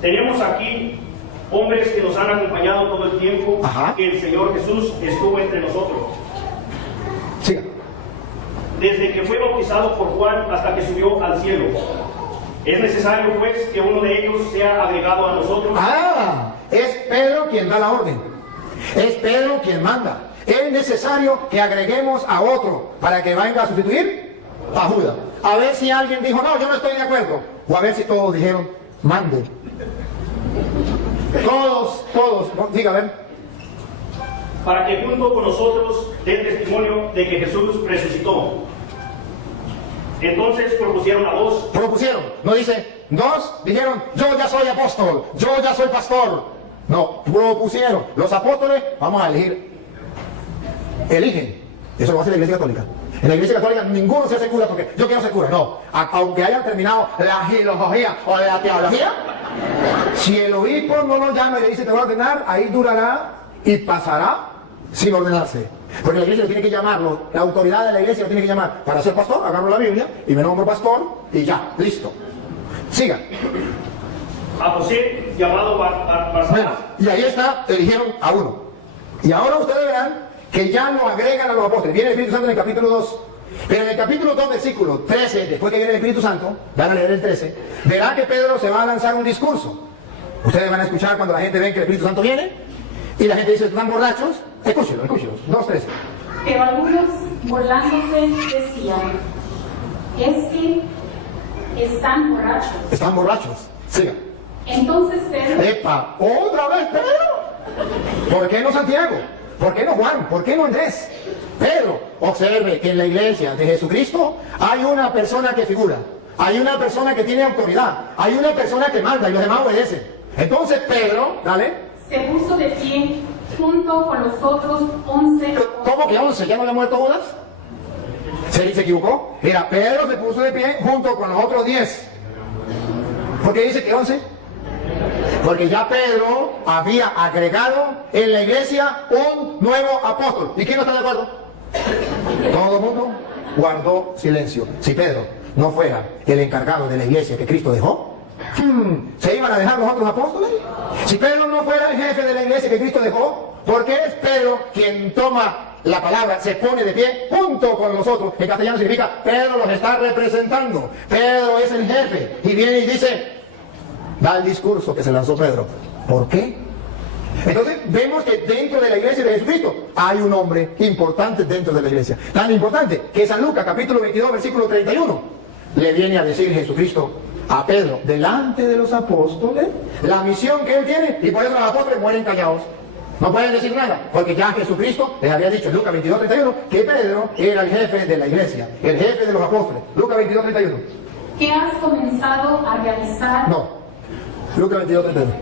Tenemos aquí hombres que nos han acompañado todo el tiempo. Ajá. Que el Señor Jesús estuvo entre nosotros. Siga. Desde que fue bautizado por Juan hasta que subió al cielo. Es necesario, pues, que uno de ellos sea agregado a nosotros. Ah, es Pedro quien da la orden. Es Pedro quien manda. Es necesario que agreguemos a otro para que venga a sustituir a Judas. A ver si alguien dijo, no, yo no estoy de acuerdo. O a ver si todos dijeron, mande. Todos. Diga, a ver. Para que junto con nosotros dé testimonio de que Jesús resucitó. Entonces propusieron a dos. Propusieron, no dice, dos dijeron, yo ya soy apóstol, yo ya soy pastor. No, propusieron. Los apóstoles, vamos a elegir. Eligen. Eso lo hace la Iglesia Católica. En la Iglesia Católica ninguno se hace cura porque yo quiero ser cura. No, aunque hayan terminado la filosofía o la teología, Si el obispo no lo llama y le dice te voy a ordenar, ahí durará y pasará sin ordenarse. Porque la iglesia lo tiene que llamarlo, la autoridad de la iglesia lo tiene que llamar. Para ser pastor, agarro la Biblia y me nombro pastor y ya, listo. Sigan. A José, llamado Barsabás. Bueno, y ahí está, eligieron a uno. Y ahora ustedes verán que ya lo agregan a los apóstoles. Viene el Espíritu Santo en el capítulo 2. Pero en el capítulo 2, versículo 13, después que viene el Espíritu Santo, van a leer el 13, verá que Pedro se va a lanzar un discurso. Ustedes van a escuchar cuando la gente ve que el Espíritu Santo viene y la gente dice, ¿están borrachos? Escúchelo, 2:13. Pero algunos, burlándose, decían, es que están borrachos. Están borrachos. Sigan. Entonces Pedro, ¡Epa! ¿Otra vez Pedro? ¿Por qué no Santiago? ¿Por qué no Juan? ¿Por qué no Andrés? Pedro, observe que en la iglesia de Jesucristo hay una persona que figura, hay una persona que tiene autoridad, hay una persona que manda y los demás obedecen. Entonces Pedro, dale. se puso de pie junto con los otros 11. ¿Cómo que 11? ¿Ya no había muerto Judas? ¿Se equivocó? Mira, Pedro se puso de pie junto con los otros 10. ¿Por qué dice que 11? Porque ya Pedro había agregado en la iglesia un nuevo apóstol. ¿Y quién no está de acuerdo? Todo el mundo guardó silencio. Si Pedro no fuera el encargado de la iglesia que Cristo dejó, ¿se iban a dejar los otros apóstoles? Si Pedro no fuera el jefe de la iglesia que Cristo dejó, ¿por qué es Pedro quien toma la palabra, se pone de pie junto con los otros? En castellano significa Pedro los está representando. Pedro es el jefe y viene y dice, da el discurso que se lanzó Pedro. ¿Por qué? Entonces vemos que dentro de la iglesia de Jesucristo hay un hombre importante dentro de la iglesia. Tan importante que San Lucas capítulo 22 versículo 31 le viene a decir Jesucristo a Pedro delante de los apóstoles la misión que él tiene, y por eso los apóstoles mueren callados. No pueden decir nada, porque ya Jesucristo les había dicho en Lucas 22, 31 que Pedro era el jefe de la iglesia, el jefe de los apóstoles. Lucas 22, 31. ¿Qué has comenzado a realizar? No, Lucas 22, 31.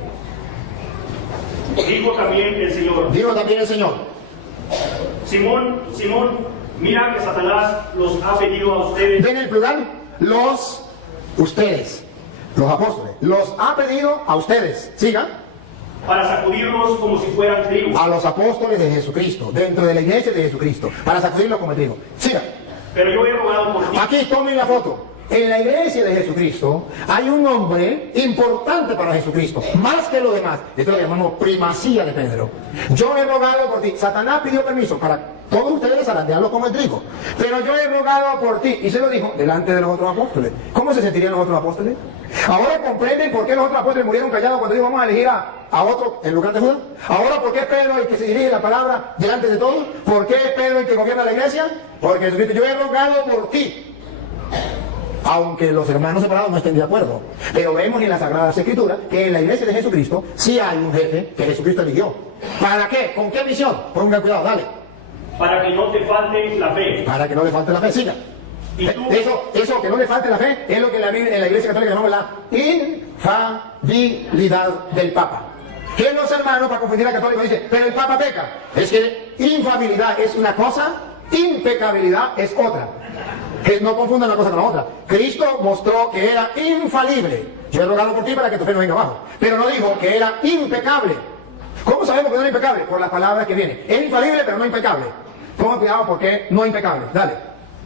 Dijo también el Señor, Dijo también el Señor, Simón, Simón, mira que Satanás los ha pedido a ustedes. ven el plural, ustedes, los apóstoles, los ha pedido a ustedes, sigan, Para sacudirlos como si fueran trigo. a los apóstoles de Jesucristo, dentro de la iglesia de Jesucristo, para sacudirlos como el trigo. Sigan, Pero yo he rogado por ti. aquí tomen la foto. En la iglesia de Jesucristo hay un hombre importante para Jesucristo, más que los demás. Esto lo llamamos primacía de Pedro. Yo he rogado por ti. Satanás pidió permiso para todos ustedes zarandearlo como el trigo. Pero yo he rogado por ti. Y se lo dijo delante de los otros apóstoles. ¿Cómo se sentirían los otros apóstoles? Ahora comprenden por qué los otros apóstoles murieron callados cuando dijo vamos a elegir a otro en lugar de Judas. Ahora, ¿por qué Pedro es el que se dirige la palabra delante de todos? ¿Por qué es Pedro el que gobierna la iglesia? Porque Jesucristo, yo he rogado por ti. Aunque los hermanos separados no estén de acuerdo. Pero vemos en las Sagradas Escrituras que en la iglesia de Jesucristo sí hay un jefe que Jesucristo eligió. ¿Para qué? ¿Con qué misión? Pongan cuidado, dale. Para que no te falte la fe. Para que no le falte la fe, siga. Y tú, Eso que no le falte la fe es lo que en la iglesia católica llamamos la infalibilidad del Papa. Que los hermanos, para confundir al católico, dicen, pero el Papa peca. Es que infabilidad es una cosa, impecabilidad es otra. Que no confundan una cosa con la otra. Cristo mostró que era infalible. Yo he rogado por ti para que tu fe no venga abajo. Pero no dijo que era impecable. ¿Cómo sabemos que no era impecable? Por las palabras que vienen. Es infalible, pero no impecable. Pongan cuidado porque no impecable. Dale.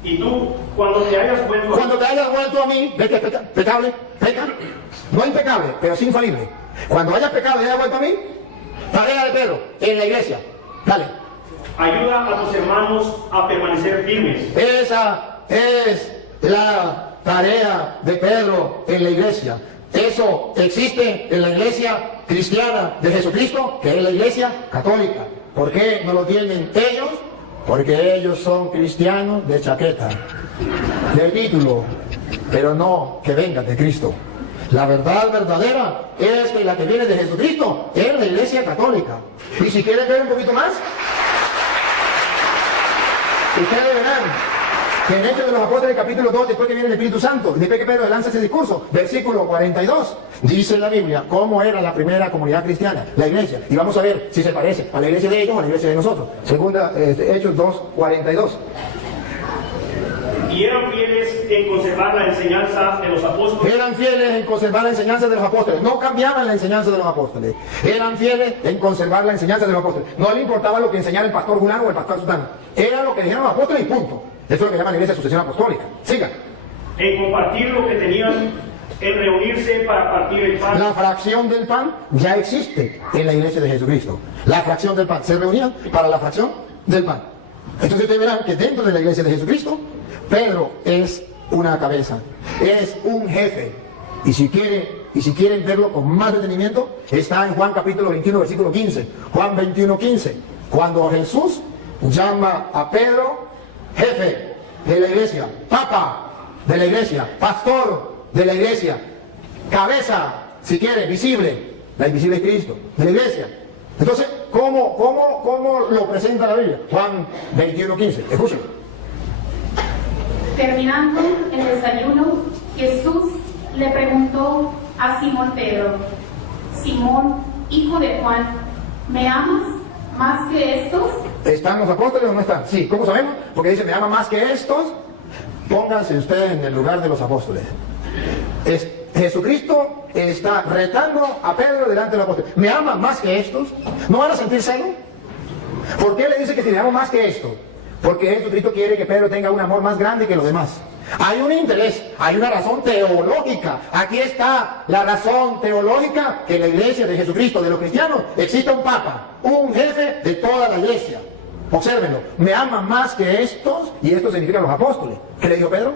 y tú, cuando te hayas vuelto Cuando te hayas vuelto a mí, ¿ves que es pecable? ¿Peca? No impecable, pero sí infalible. Cuando hayas pecado y hayas vuelto a mí, tarea de Pedro en la iglesia. Dale. ayuda a tus hermanos a permanecer firmes. Esa es la tarea de Pedro en la iglesia. Eso existe en la iglesia cristiana de Jesucristo, que es la iglesia católica. ¿Por qué no lo tienen ellos? Porque ellos son cristianos de chaqueta, de título, pero no que vengan de Cristo. La verdad verdadera es que la que viene de Jesucristo es la iglesia católica. Y si quieren ver un poquito más, ustedes verán que en Hechos de los Apóstoles capítulo 2, después que viene el Espíritu Santo, después que Pedro lanza ese discurso, versículo 42, dice la Biblia cómo era la primera comunidad cristiana, la iglesia. Y vamos a ver si se parece a la iglesia de ellos o a la iglesia de nosotros. Segunda, Hechos 2, 42. Y eran fieles en conservar la enseñanza de los apóstoles. Eran fieles en conservar la enseñanza de los apóstoles. No cambiaban la enseñanza de los apóstoles. Eran fieles en conservar la enseñanza de los apóstoles. No le importaba lo que enseñara el pastor fulano o el pastor sultano. Era lo que dijeron los apóstoles y punto. Eso es lo que llama la iglesia de sucesión apostólica. Siga. En compartir lo que tenían, en reunirse para partir el pan. La fracción del pan ya existe en la iglesia de Jesucristo. La fracción del pan. Se reunían para la fracción del pan. Entonces ustedes verán que dentro de la iglesia de Jesucristo, Pedro es una cabeza, es un jefe. Y si quieren verlo con más detenimiento, está en Juan capítulo 21, versículo 15. Juan 21, 15. Cuando Jesús llama a Pedro jefe de la iglesia, papa de la iglesia, pastor de la iglesia, cabeza, si quiere, visible, la invisible es Cristo, de la iglesia. Entonces, ¿cómo lo presenta la Biblia? Juan 21, 15. Escuchen. Terminando el desayuno, Jesús le preguntó a Simón Pedro: Simón, hijo de Juan, ¿me amas más que estos? ¿Están los apóstoles o no están? Sí, ¿cómo sabemos? Porque dice, ¿me ama más que estos? Pónganse ustedes en el lugar de los apóstoles. Jesucristo está retando a Pedro delante de los apóstoles. ¿Me ama más que estos? ¿No van a sentir celo? ¿Por qué le dice que si le amo más que esto? Porque Jesucristo quiere que Pedro tenga un amor más grande que los demás. Hay un interés, hay una razón teológica. Aquí está la razón teológica, que en la iglesia de Jesucristo, de los cristianos, existe un papa, un jefe de toda la iglesia. Obsérvenlo, me aman más que estos, y esto significa los apóstoles. ¿Qué le dijo Pedro?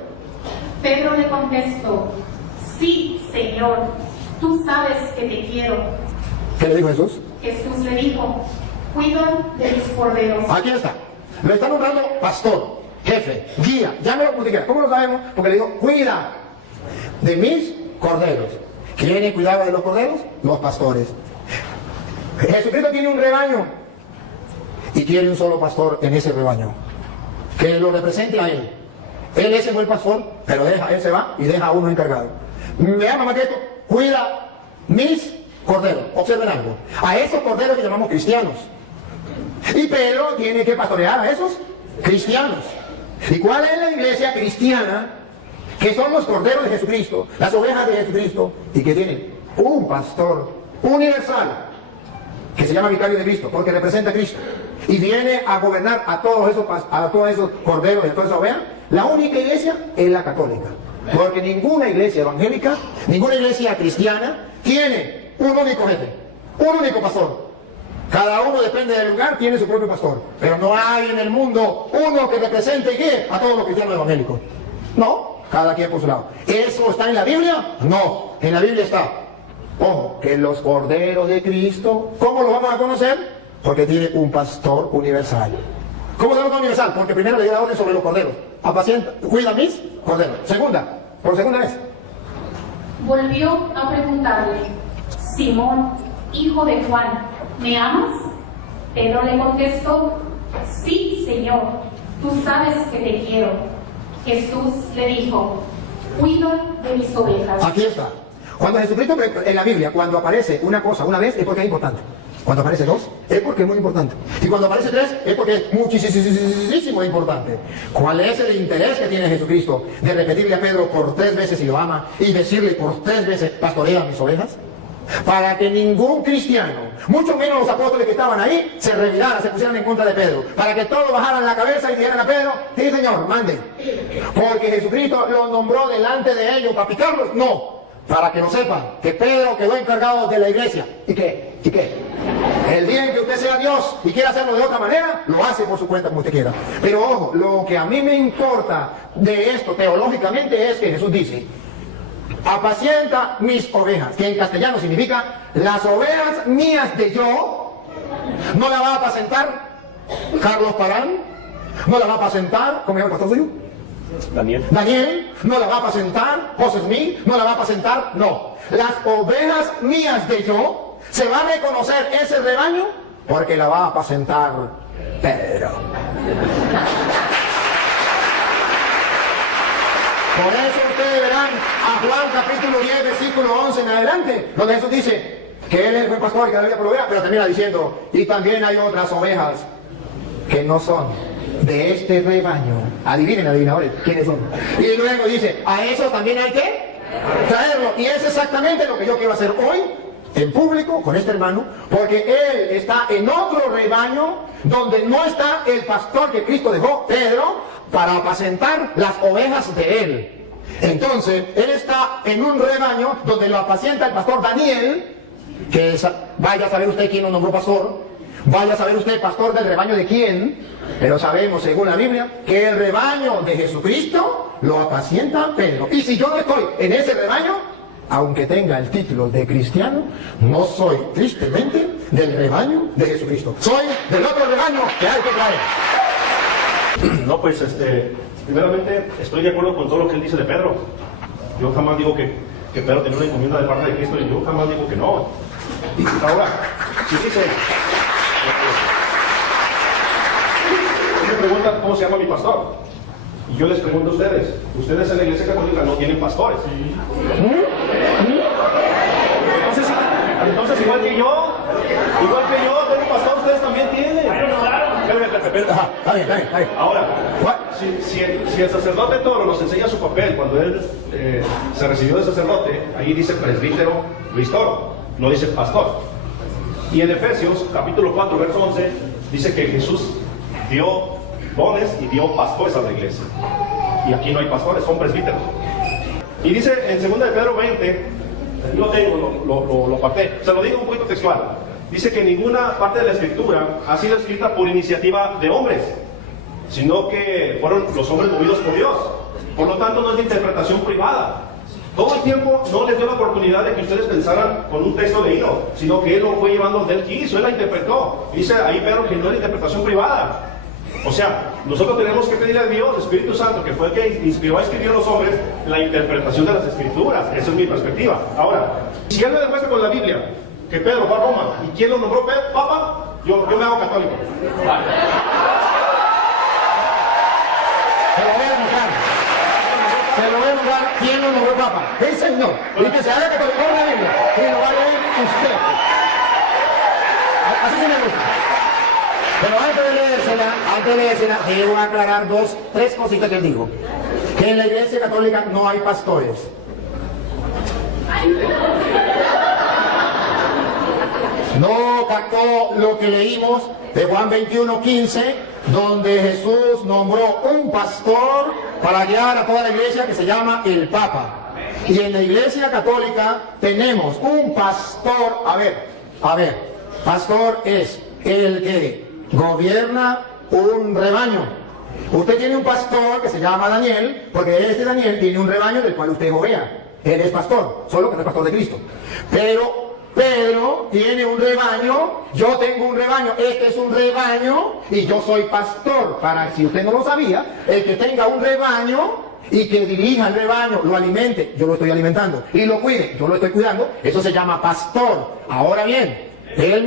Pedro le contestó: sí, Señor, tú sabes que te quiero. ¿Qué le dijo Jesús? Jesús le dijo: cuida de mis corderos. Aquí está. Lo está nombrando pastor, jefe, guía, llámelo como quiera. ¿Cómo lo sabemos? Porque le dijo, cuida de mis corderos. ¿Quién cuidaba de los corderos? Los pastores. Jesucristo tiene un rebaño y quiere un solo pastor en ese rebaño que lo represente a él. Él es el buen pastor, pero él se va y deja a uno encargado. Me ama más que esto, cuida mis corderos. Observen algo. A esos corderos que llamamos cristianos. Y Pedro tiene que pastorear a esos cristianos. ¿Y cuál es la iglesia cristiana? Que son los corderos de Jesucristo, las ovejas de Jesucristo, y que tienen un pastor universal que se llama vicario de Cristo, porque representa a Cristo, y viene a gobernar a todos esos corderos y a todas esas ovejas. La única iglesia es la católica, porque ninguna iglesia evangélica, ninguna iglesia cristiana tiene un único jefe, un único pastor. Cada uno, depende del lugar, tiene su propio pastor. Pero no hay en el mundo uno que represente y guíe a todos los cristianos evangélicos. No, cada quien por su lado. ¿Eso está en la Biblia? No, en la Biblia está. Ojo, que los corderos de Cristo, ¿cómo lo vamos a conocer? Porque tiene un pastor universal. ¿Cómo se llama universal? Porque primero le dio la orden sobre los corderos. Apacienta, cuida mis corderos. Por segunda vez. Volvió a preguntarle: Simón, hijo de Juan, ¿me amas? Pedro le contestó: sí, Señor, tú sabes que te quiero. Jesús le dijo: cuida de mis ovejas. Aquí está. Cuando Jesucristo, en la Biblia, cuando aparece una cosa una vez, es porque es importante. Cuando aparece dos, es porque es muy importante. Y cuando aparece tres, es porque es muchísimo importante. ¿Cuál es el interés que tiene Jesucristo de repetirle a Pedro por 3 veces si lo ama y decirle por 3 veces, pastorea mis ovejas? Para que ningún cristiano, mucho menos los apóstoles que estaban ahí, se rebelaran, se pusieran en contra de Pedro. Para que todos bajaran la cabeza y dijeran a Pedro: sí, Señor, mande. Porque Jesucristo lo nombró delante de ellos para picarlos. No, para que lo sepan, que Pedro quedó encargado de la iglesia. ¿Y qué? El día en que usted sea Dios y quiera hacerlo de otra manera, lo hace por su cuenta como usted quiera. Pero ojo, lo que a mí me importa de esto teológicamente es que Jesús dice: apacienta mis ovejas, que en castellano significa las ovejas mías de yo. No la va a apacentar Carlos Parán, no la va a apacentar, ¿cómo se llama el pastor suyo? Daniel, no la va a apacentar José Smith, no la va a apacentar, no. Las ovejas mías de yo, se va a reconocer ese rebaño porque la va a apacentar Pedro. Por eso ustedes verán a Juan capítulo 10, versículo 11 en adelante, donde Jesús dice que Él es el buen pastor y que da la vida por la oveja, pero termina diciendo: y también hay otras ovejas que no son de este rebaño. Adivinen, adivinadores, ¿quiénes son? Y luego dice, a eso también hay que traerlo. Y es exactamente lo que yo quiero hacer hoy, en público, con este hermano, porque él está en otro rebaño, donde no está el pastor que Cristo dejó, Pedro, para apacentar las ovejas de él. Entonces, él está en un rebaño donde lo apacienta el pastor Daniel, que es, vaya a saber usted quién lo nombró pastor, vaya a saber usted pastor del rebaño de quién, pero sabemos según la Biblia que el rebaño de Jesucristo lo apacienta Pedro. Y si yo no estoy en ese rebaño, aunque tenga el título de cristiano, no soy tristemente del rebaño de Jesucristo, soy del otro rebaño que hay que traer. No, pues primeramente estoy de acuerdo con todo lo que él dice de Pedro. Yo jamás digo que Pedro tenía una encomienda de parte de Cristo, y yo jamás digo que no. Y ahora, si dice, me preguntan cómo se llama mi pastor, y yo les pregunto a ustedes en la iglesia católica no tienen pastores. Entonces igual que yo tengo pastor, ustedes también tienen. Está bien. Ahora, si el sacerdote Toro nos enseña su papel cuando él se recibió de sacerdote, ahí dice presbítero Luis Toro, no dice pastor. Y en Efesios capítulo 4 verso 11 dice que Jesús dio dones y dio pastores a la iglesia. Y aquí no hay pastores, son presbíteros. Y dice en 2 de Pedro 20, lo tengo, lo parté, se lo digo un poquito textual. Dice que ninguna parte de la escritura ha sido escrita por iniciativa de hombres, sino que fueron los hombres movidos por Dios. Por lo tanto, no es de interpretación privada. Todo el tiempo no les dio la oportunidad de que ustedes pensaran con un texto leído, sino que Él lo fue llevando donde Él quiso, Él la interpretó. Dice ahí Pedro que no es interpretación privada. O sea, nosotros tenemos que pedirle a Dios, Espíritu Santo, que fue el que inspiró a escribir a los hombres, la interpretación de las Escrituras. Esa es mi perspectiva. Ahora, si Él me demuestra con la Biblia que Pedro fue a Roma, ¿y quién lo nombró Papa? Yo me hago católico. Se lo voy a mostrar quién lo nombró Papa. El Señor. Y que se haga católico en la Biblia. Y lo va a leer usted. Así se me gusta. Pero antes de leérsela, debo aclarar tres cositas que él dijo. Que en la iglesia católica no hay pastores. No captó lo que leímos de Juan 21:15, donde Jesús nombró un pastor para guiar a toda la iglesia, que se llama el Papa. Y en la iglesia católica tenemos un pastor. A ver, pastor es el que gobierna un rebaño. Usted tiene un pastor que se llama Daniel, porque este Daniel tiene un rebaño del cual usted gobierna. Él es pastor, solo que no es pastor de Cristo. Pero Pedro tiene un rebaño, yo tengo un rebaño, este es un rebaño y yo soy pastor. Para, si usted no lo sabía, el que tenga un rebaño y que dirija el rebaño, lo alimente, yo lo estoy alimentando, y lo cuide, yo lo estoy cuidando, eso se llama pastor. Ahora bien, él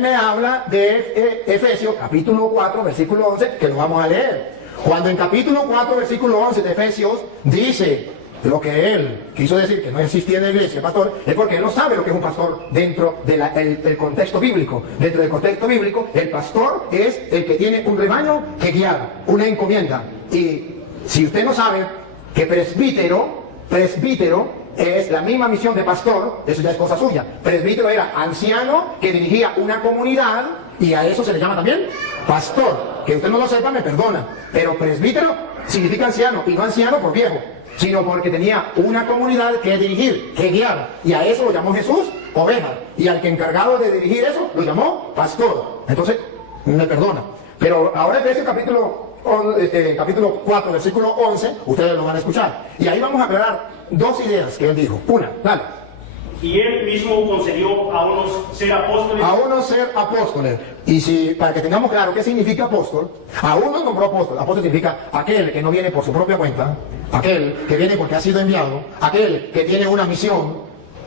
me habla de Efesios capítulo 4 versículo 11, que lo vamos a leer. Cuando en capítulo 4 versículo 11 de Efesios dice lo que él quiso decir, que no existía en la iglesia pastor, es porque él no sabe lo que es un pastor dentro del contexto bíblico. Dentro del contexto bíblico, el pastor es el que tiene un rebaño que guiar, una encomienda. Y si usted no sabe que presbítero es la misma misión de pastor, eso ya es cosa suya. Presbítero era anciano que dirigía una comunidad, y a eso se le llama también pastor. Que usted no lo sepa, me perdona, pero presbítero significa anciano, y no anciano por viejo, sino porque tenía una comunidad que dirigir, que guiar, y a eso lo llamó Jesús oveja, y al que encargado de dirigir eso lo llamó pastor. Entonces, me perdona. Pero ahora Efesios capítulo 4, versículo 11, ustedes lo van a escuchar. Y ahí vamos a aclarar dos ideas que él dijo. Una, dale. Y él mismo concedió a unos ser apóstoles. A unos ser apóstoles. Y si, para que tengamos claro qué significa apóstol, a unos nombró apóstol. Apóstol significa aquel que no viene por su propia cuenta, aquel que viene porque ha sido enviado, aquel que tiene una misión.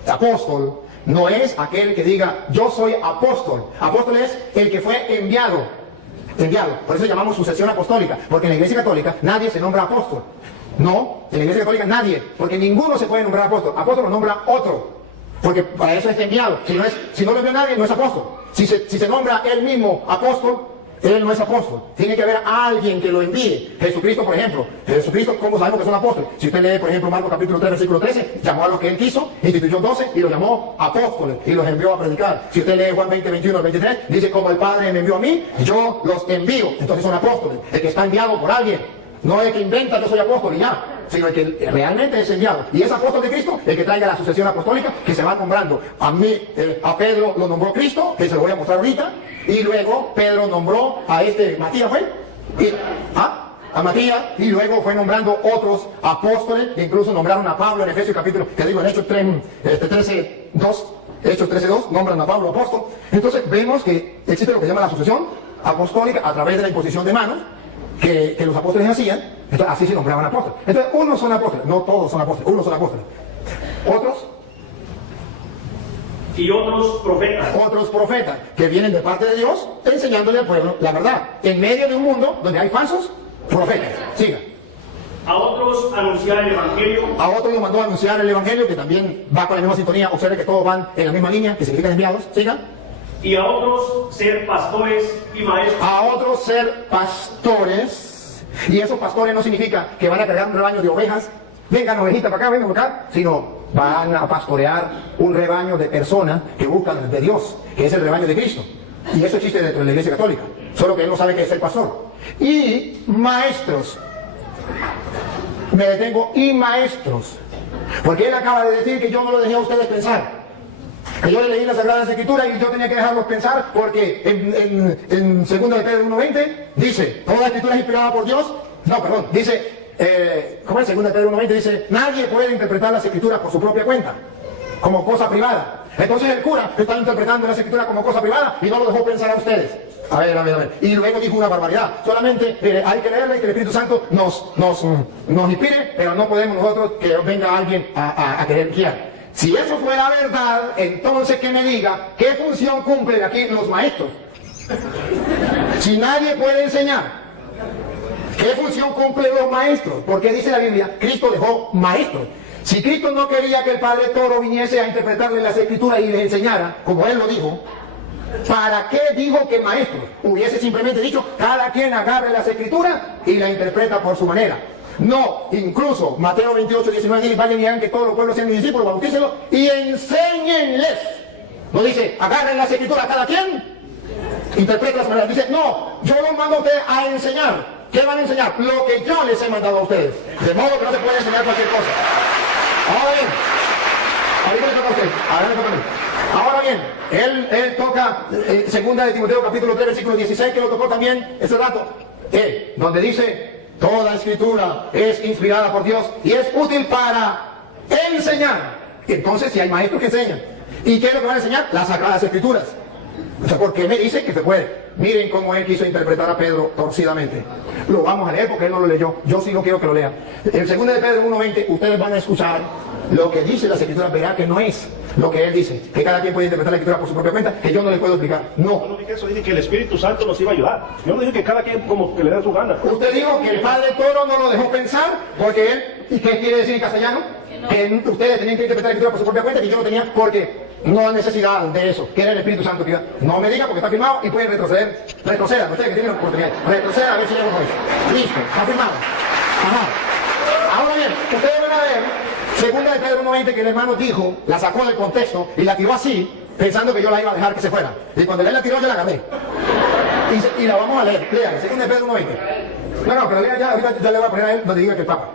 Apóstol no es aquel que diga yo soy apóstol. Apóstol es el que fue enviado. Por eso llamamos sucesión apostólica, porque en la iglesia católica nadie se nombra apóstol. No, en la iglesia católica nadie, porque ninguno se puede nombrar apóstol. Apóstol lo nombra otro, porque para eso es enviado. Si no lo envió nadie, no es apóstol. Si se nombra él mismo apóstol, él no es apóstol. Tiene que haber alguien que lo envíe. Jesucristo, por ejemplo. Jesucristo, ¿cómo sabemos que son apóstoles? Si usted lee, por ejemplo, Marcos capítulo 3, versículo 13, llamó a los que él quiso, instituyó 12 y los llamó apóstoles y los envió a predicar. Si usted lee Juan 20, 21 al 23, dice, como el Padre me envió a mí, yo los envío. Entonces son apóstoles. El que está enviado por alguien. No el que inventa yo soy apóstol y ya, sino el que realmente es enviado. Y es apóstol de Cristo el que traiga la sucesión apostólica que se va nombrando. A mí, a Pedro lo nombró Cristo, que se lo voy a mostrar ahorita. Y luego Pedro nombró a Matías, ¿fue? A Matías, y luego fue nombrando otros apóstoles, que incluso nombraron a Pablo en Efesios capítulo, que digo en Hechos 13:2, Hechos 13:2, nombran a Pablo apóstol. Entonces vemos que existe lo que se llama la sucesión apostólica a través de la imposición de manos, que los apóstoles hacían. Entonces así se nombraban apóstoles. Entonces unos son apóstoles, no todos son apóstoles, unos son apóstoles. Otros y otros profetas. Otros profetas que vienen de parte de Dios enseñándole al pueblo la verdad, en medio de un mundo donde hay falsos profetas. Siga. A otros anunciar el Evangelio. A otros los mandó a anunciar el Evangelio, que también va con la misma sintonía. Observe que todos van en la misma línea, que significan enviados. Siga. Y a otros ser pastores y maestros. A otros ser pastores. Y esos pastores no significa que van a cargar un rebaño de ovejas. Vengan ovejitas para acá, vengan para acá. Sino van a pastorear un rebaño de personas que buscan de Dios, que es el rebaño de Cristo. Y eso existe dentro de la Iglesia Católica. Solo que él no sabe qué es el pastor. Y maestros. Me detengo, y maestros. Porque él acaba de decir que yo no lo dejé a ustedes pensar. Que yo le leí las Sagradas Escrituras y yo tenía que dejarlos pensar, porque en 2 de Pedro 1:20 dice, toda la Escritura es inspirada por Dios. No, perdón, dice, ¿cómo es? 2 de Pedro 1:20 dice, nadie puede interpretar las Escrituras por su propia cuenta, como cosa privada. Entonces el cura está interpretando las Escrituras como cosa privada y no lo dejó pensar a ustedes. A ver. Y luego dijo una barbaridad. Solamente hay que leerla y que el Espíritu Santo nos inspire, pero no podemos nosotros que venga alguien a querer guiar. Si eso fuera verdad, entonces que me diga qué función cumplen aquí los maestros. Si nadie puede enseñar, ¿qué función cumplen los maestros? Porque dice la Biblia, Cristo dejó maestros. Si Cristo no quería que el Padre Toro viniese a interpretarle las Escrituras y les enseñara, como Él lo dijo, ¿para qué dijo que maestros? Hubiese simplemente dicho, cada quien agarre las Escrituras y la interpreta por su manera. No, incluso Mateo 28:19 dice, vayan y hagan que todos los pueblos sean mis discípulos, bautícenlos y enséñenles. No dice, agarren las Escrituras cada quien, interpreten las maneras. Dice, no, yo los mando a ustedes a enseñar. ¿Qué van a enseñar? Lo que yo les he mandado a ustedes. De modo que no se puede enseñar cualquier cosa. Ahora bien, ahorita le toca a usted, ahora le toca a mí. Ahora bien, él toca 2 de Timoteo capítulo 3 versículo 16, que lo tocó también ese rato, donde dice, toda Escritura es inspirada por Dios y es útil para enseñar. Entonces si hay maestros que enseñan. ¿Y qué es lo que van a enseñar? Las Sagradas Escrituras. O sea, ¿por qué me dice que se puede? Miren cómo él quiso interpretar a Pedro torcidamente. Lo vamos a leer porque él no lo leyó. Yo sí lo quiero que lo lean. En 2 de Pedro 1:20 ustedes van a escuchar lo que dice las Escrituras. Verá que no es lo que él dice, que cada quien puede interpretar la Escritura por su propia cuenta, que yo no le puedo explicar. No. Yo no dije eso, dije que el Espíritu Santo nos iba a ayudar. Yo no dije que cada quien como que le dé su gana. Usted dijo que el Padre Toro no lo dejó pensar porque él, ¿y qué quiere decir en castellano? Que ustedes tenían que interpretar la Escritura por su propia cuenta, que yo no tenía, porque no hay necesidad de eso, que era el Espíritu Santo que iba. No me diga porque está firmado y pueden retroceder. Retrocedan, ustedes que tienen la oportunidad. Retrocedan a ver si llego con eso. Listo, está firmado. Ajá. Ahora bien, ustedes van a ver, 2 de Pedro 1:20, que el hermano dijo, la sacó del contexto y la tiró así, pensando que yo la iba a dejar que se fuera. Y cuando él la tiró, yo la agarré. Y la vamos a leer. Lean, 2 de Pedro 1:20. No, pero lean ya, ahorita ya le voy a poner a él donde diga que el Papa.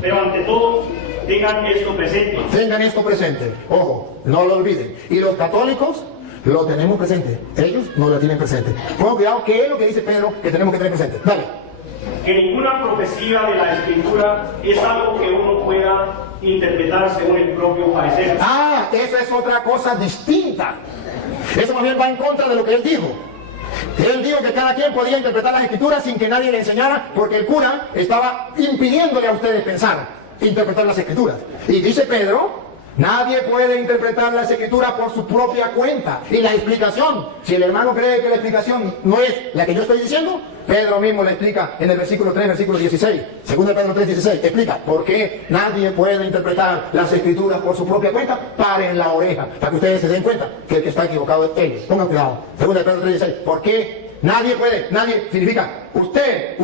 Pero ante todo, tengan esto presente. Tengan esto presente. Ojo, no lo olviden. Y los católicos lo tenemos presente. Ellos no lo tienen presente. Pongan cuidado, ¿qué es lo que dice Pedro que tenemos que tener presente? Dale. Que ninguna profecía de la Escritura es algo que uno pueda interpretar según el propio parecer. Ah, esa es otra cosa distinta. Eso más bien va en contra de lo que él dijo. Él dijo que cada quien podía interpretar las Escrituras sin que nadie le enseñara, porque el cura estaba impidiéndole a ustedes pensar, interpretar las Escrituras. Y dice Pedro, nadie puede interpretar las Escrituras por su propia cuenta. Y la explicación, si el hermano cree que la explicación no es la que yo estoy diciendo, Pedro mismo le explica en el versículo 3, versículo 16. 2 de Pedro 3, 16. Explica por qué nadie puede interpretar las Escrituras por su propia cuenta. Paren la oreja, para que ustedes se den cuenta que el que está equivocado es él. Pongan cuidado. 2 de Pedro 3, 16. ¿Por qué nadie significa usted,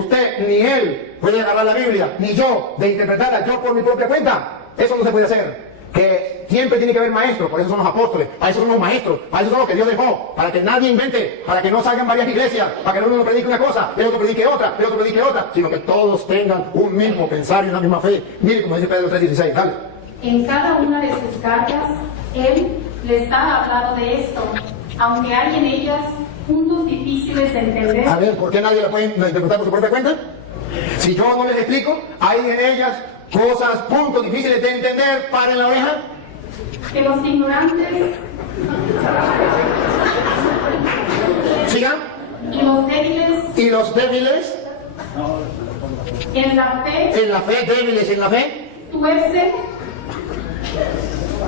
ni él puede agarrar la Biblia, ni yo, de interpretarla yo por mi propia cuenta. Eso no se puede hacer. Que siempre tiene que haber maestros, por eso son los apóstoles, para eso son los maestros, para eso son los que Dios dejó, para que nadie invente, para que no salgan varias iglesias, para que uno predique una cosa, el otro predique otra, el otro predique otra, sino que todos tengan un mismo pensar y una misma fe. Mire como dice Pedro 3:16, dale. En cada una de sus cartas, él les ha hablado de esto, aunque hay en ellas puntos difíciles de entender. A ver, ¿por qué nadie la puede interpretar por su propia cuenta? Si yo no les explico, hay en ellas cosas, puntos difíciles de entender, paren la oreja. Que los ignorantes Sigan. y los débiles En la fe, débiles en la fe. tuercen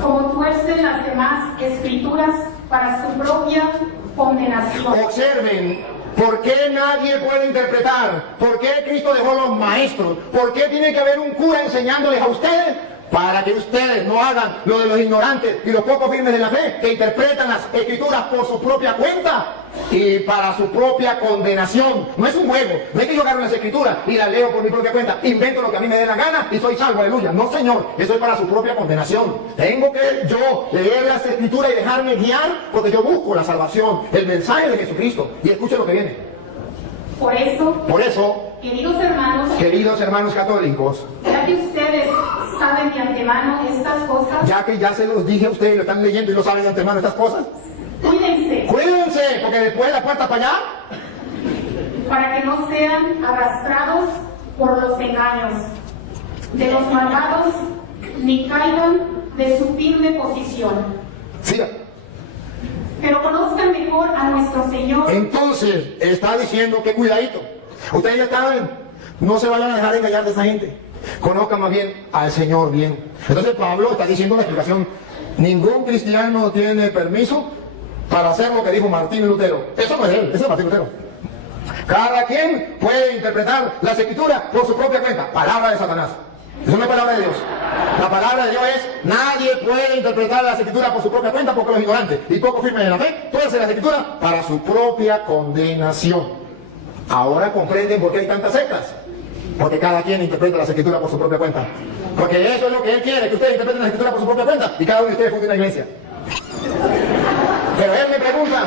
como tuercen las demás escrituras para su propia condenación. Observen, ¿por qué nadie puede interpretar? ¿Por qué Cristo dejó los maestros? ¿Por qué tiene que haber un cura enseñándoles a ustedes? Para que ustedes no hagan lo de los ignorantes y los poco firmes de la fe, que interpretan las escrituras por su propia cuenta y para su propia condenación. No es un juego, no es que yo agarro las escrituras y las leo por mi propia cuenta, invento lo que a mí me dé la gana y soy salvo, aleluya. No, Señor, eso es para su propia condenación. Tengo que yo leer las escrituras y dejarme guiar porque yo busco la salvación, el mensaje de Jesucristo. Y escuche lo que viene. Por eso, queridos hermanos católicos, ya que ustedes saben de antemano estas cosas, ya que ya se los dije a ustedes, lo están leyendo y lo saben de antemano estas cosas, cuídense porque después la puerta para allá, para que no sean arrastrados por los engaños de los malvados, ni caigan de su firme posición. siga. Pero conozcan mejor a nuestro Señor. Entonces, está diciendo que cuidadito. Ustedes ya saben, no se vayan a dejar engañar de esa gente. Conozcan más bien al Señor bien. Entonces Pablo está diciendo una explicación. Ningún cristiano tiene permiso para hacer lo que dijo Martín Lutero. Eso no es él, eso es Martín Lutero. Cada quien puede interpretar las escrituras por su propia cuenta. Palabra de Satanás. Eso no es palabra de Dios. La palabra de Dios es, nadie puede interpretar las escrituras por su propia cuenta porque los ignorantes y poco firmes en la fe pueden hacer las escrituras para su propia condenación. Ahora comprenden por qué hay tantas sectas. Porque cada quien interpreta las escrituras por su propia cuenta. Porque eso es lo que él quiere, que ustedes interpreten las escrituras por su propia cuenta y cada uno de ustedes funde una iglesia. Pero él me pregunta,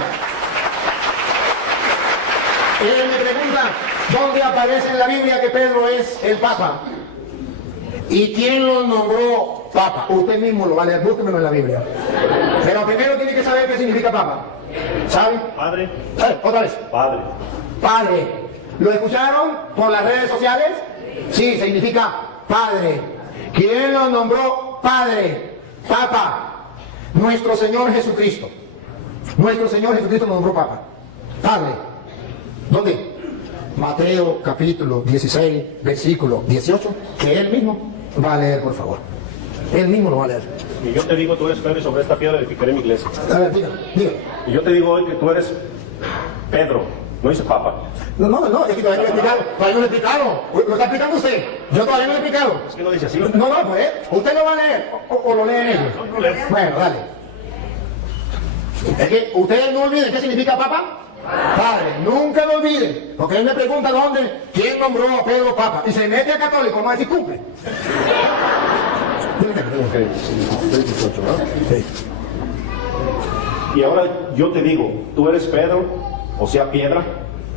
¿dónde aparece en la Biblia que Pedro es el Papa? ¿Y quién lo nombró Papa? Usted mismo lo va a leer, búsquemelo en la Biblia. Pero primero tiene que saber qué significa Papa. ¿Sabe? Padre. Otra vez. Padre. Padre. ¿Lo escucharon por las redes sociales? Sí, significa Padre. ¿Quién lo nombró Padre? Papa. Nuestro Señor Jesucristo. Nuestro Señor Jesucristo lo nombró Papa. Padre. ¿Dónde? Mateo capítulo 16, versículo 18, que él mismo va a leer, por favor. Él mismo lo va a leer. Y yo te digo, tú eres Pedro, y sobre esta piedra edificaré mi iglesia. A ver, diga. Y yo te digo hoy que tú eres Pedro, no dice Papa. No, es que todavía no lo he explicado. Lo está explicando usted. Yo todavía no lo he explicado. Es que no dice así. No, pues, usted lo va a leer o lo leen ellos. Bueno, dale. Es que ustedes no olviden qué significa Papa. Padre, nunca lo olviden, porque él me pregunta dónde, quién nombró a Pedro Papa, y se mete a católico, vamos a decir cumple. Y ahora yo te digo, tú eres Pedro, o sea piedra,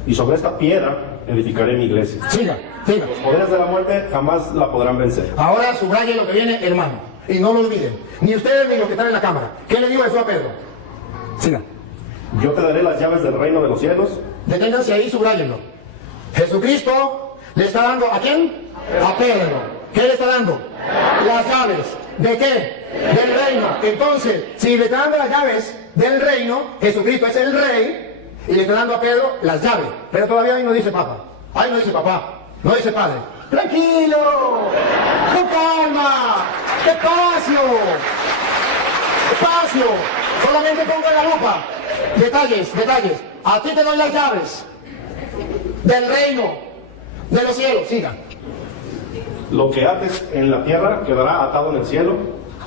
y sobre esta piedra edificaré mi iglesia. Siga. Los poderes de la muerte jamás la podrán vencer. Ahora subraye lo que viene, hermano, y no lo olviden, ni ustedes ni los que están en la cámara. ¿Qué le digo eso a Pedro? Siga. Yo te daré las llaves del reino de los cielos. Deténganse ahí, subrayenlo. Jesucristo le está dando ¿a quién? A Pedro. ¿Qué le está dando? Las llaves. ¿De qué? Del reino. Entonces, si le está dando las llaves del reino, Jesucristo es el rey y le está dando a Pedro las llaves. Pero todavía ahí no dice Papa. Ahí no dice papá. No dice padre. Tranquilo. Con calma. Despacio. Despacio. Solamente ponga la lupa. Detalles. A ti te doy las llaves del reino de los cielos. Siga. Lo que ates en la tierra quedará atado en el cielo,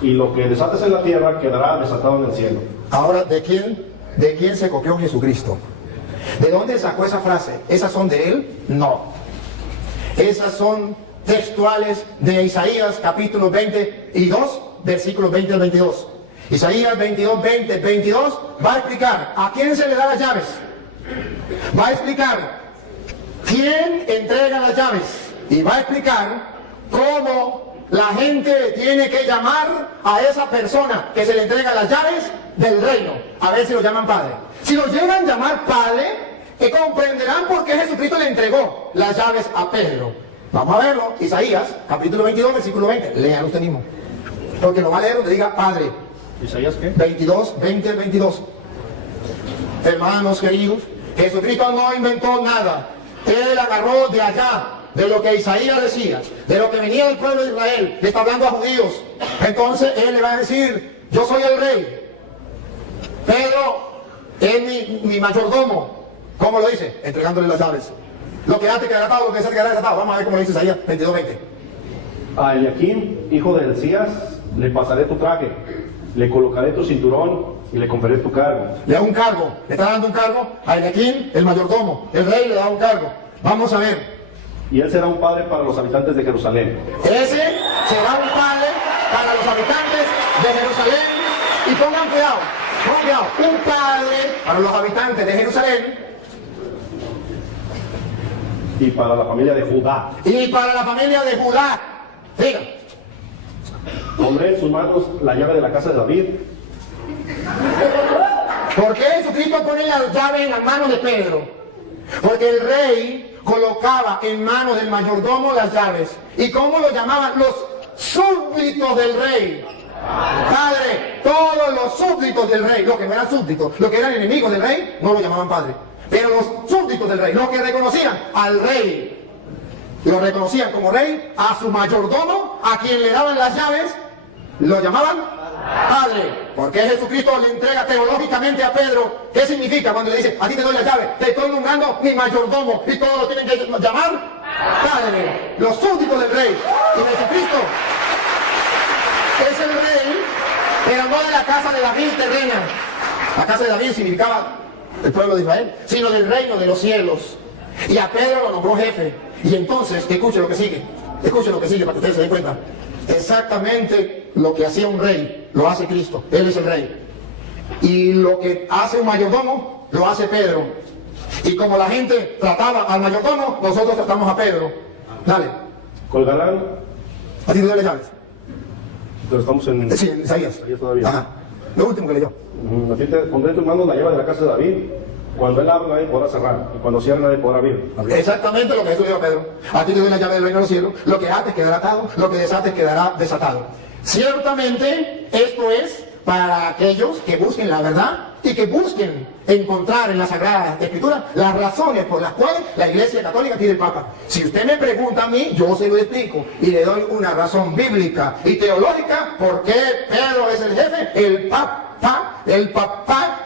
y lo que desates en la tierra quedará desatado en el cielo. Ahora, ¿de quién se copió Jesucristo? ¿De dónde sacó esa frase? ¿Esas son de él? No. Esas son textuales de Isaías capítulo 22, versículos 20 al 22. Isaías 22, 20, 22 va a explicar a quién se le da las llaves. Va a explicar quién entrega las llaves. Y va a explicar cómo la gente tiene que llamar a esa persona que se le entrega las llaves del reino. A ver si lo llaman padre. Si lo llegan a llamar padre, comprenderán por qué Jesucristo le entregó las llaves a Pedro. Vamos a verlo. Isaías capítulo 22, versículo 20. Léalo usted mismo. Porque lo va a leer donde diga padre. ¿Isaías qué? 22, 20 al 22. Hermanos queridos, Jesucristo no inventó nada. Él agarró de allá, de lo que Isaías decía, de lo que venía del pueblo de Israel. Le está hablando a judíos. Entonces él le va a decir, yo soy el rey. Pedro es mi mayordomo. ¿Cómo lo dice? Entregándole las llaves. Lo que antes quedará atado, lo que después quedará desatado. Vamos a ver cómo lo dice Isaías 22, 20. A Eliakim, hijo de Hilcías, le pasaré tu traje, le colocaré tu cinturón y le conferiré tu cargo. Le da un cargo, le está dando un cargo a Eliakim, el mayordomo. El rey le da un cargo. Vamos a ver. Y él será un padre para los habitantes de Jerusalén. Ese será un padre para los habitantes de Jerusalén. Y pongan cuidado, un padre para los habitantes de Jerusalén. Y para la familia de Judá. Y para la familia de Judá. Diga. Pondré en sus manos la llave de la casa de David. ¿Por qué Jesucristo pone la llave en las manos de Pedro? Porque el rey colocaba en manos del mayordomo las llaves. ¿Y cómo lo llamaban? Los súbditos del rey. Padre, todos los súbditos del rey, los que no eran súbditos, los que eran enemigos del rey, no lo llamaban padre. Pero los súbditos del rey, los que reconocían al rey, lo reconocían como rey, a su mayordomo, a quien le daban las llaves, lo llamaban padre. Porque Jesucristo le entrega teológicamente a Pedro. ¿Qué significa cuando le dice, a ti te doy las llaves, te estoy nombrando mi mayordomo, y todos lo tienen que llamar padre? Los súbditos del rey. Y Jesucristo es el rey, pero no de la casa de David terrena. La casa de David significaba el pueblo de Israel, sino del reino de los cielos. Y a Pedro lo nombró jefe. Y entonces, escuche lo que sigue para que ustedes se den cuenta. Exactamente lo que hacía un rey, lo hace Cristo. Él es el rey. Y lo que hace un mayordomo, lo hace Pedro. Y como la gente trataba al mayordomo, nosotros tratamos a Pedro. Dale. Colgarán. ¿A ti te doy las llaves? Pero estamos en Sí, Isaías. todavía. Ajá. Lo último que leyó. A ti te pondré en tus manos la llave de la casa de David. Cuando él abra, nadie podrá cerrar. Y cuando cierre, nadie podrá abrir. Exactamente lo que Jesús dijo a Pedro. A ti te doy la llave del reino de los cielos. Lo que ates quedará atado, lo que desates quedará desatado. Ciertamente esto es para aquellos que busquen la verdad y que busquen encontrar en la Sagrada Escritura las razones por las cuales la Iglesia Católica tiene el Papa. Si usted me pregunta a mí, yo se lo explico y le doy una razón bíblica y teológica por qué Pedro es el jefe, el papá,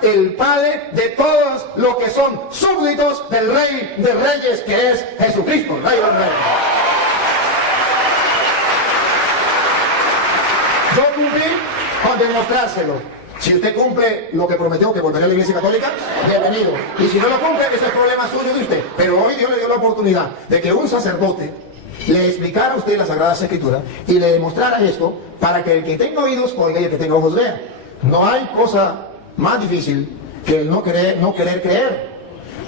el padre de todos los que son súbditos del Rey de Reyes, que es Jesucristo, el Rey de los Reyes. Yo cumplí con demostrárselo. Si usted cumple lo que prometió, que volvería a la Iglesia Católica, bienvenido. Y si no lo cumple, ese es problema suyo de usted. Pero hoy Dios le dio la oportunidad de que un sacerdote le explicara a usted las Sagradas Escrituras y le demostrara esto para que el que tenga oídos oiga y el que tenga ojos vea. No hay cosa más difícil que el no querer creer.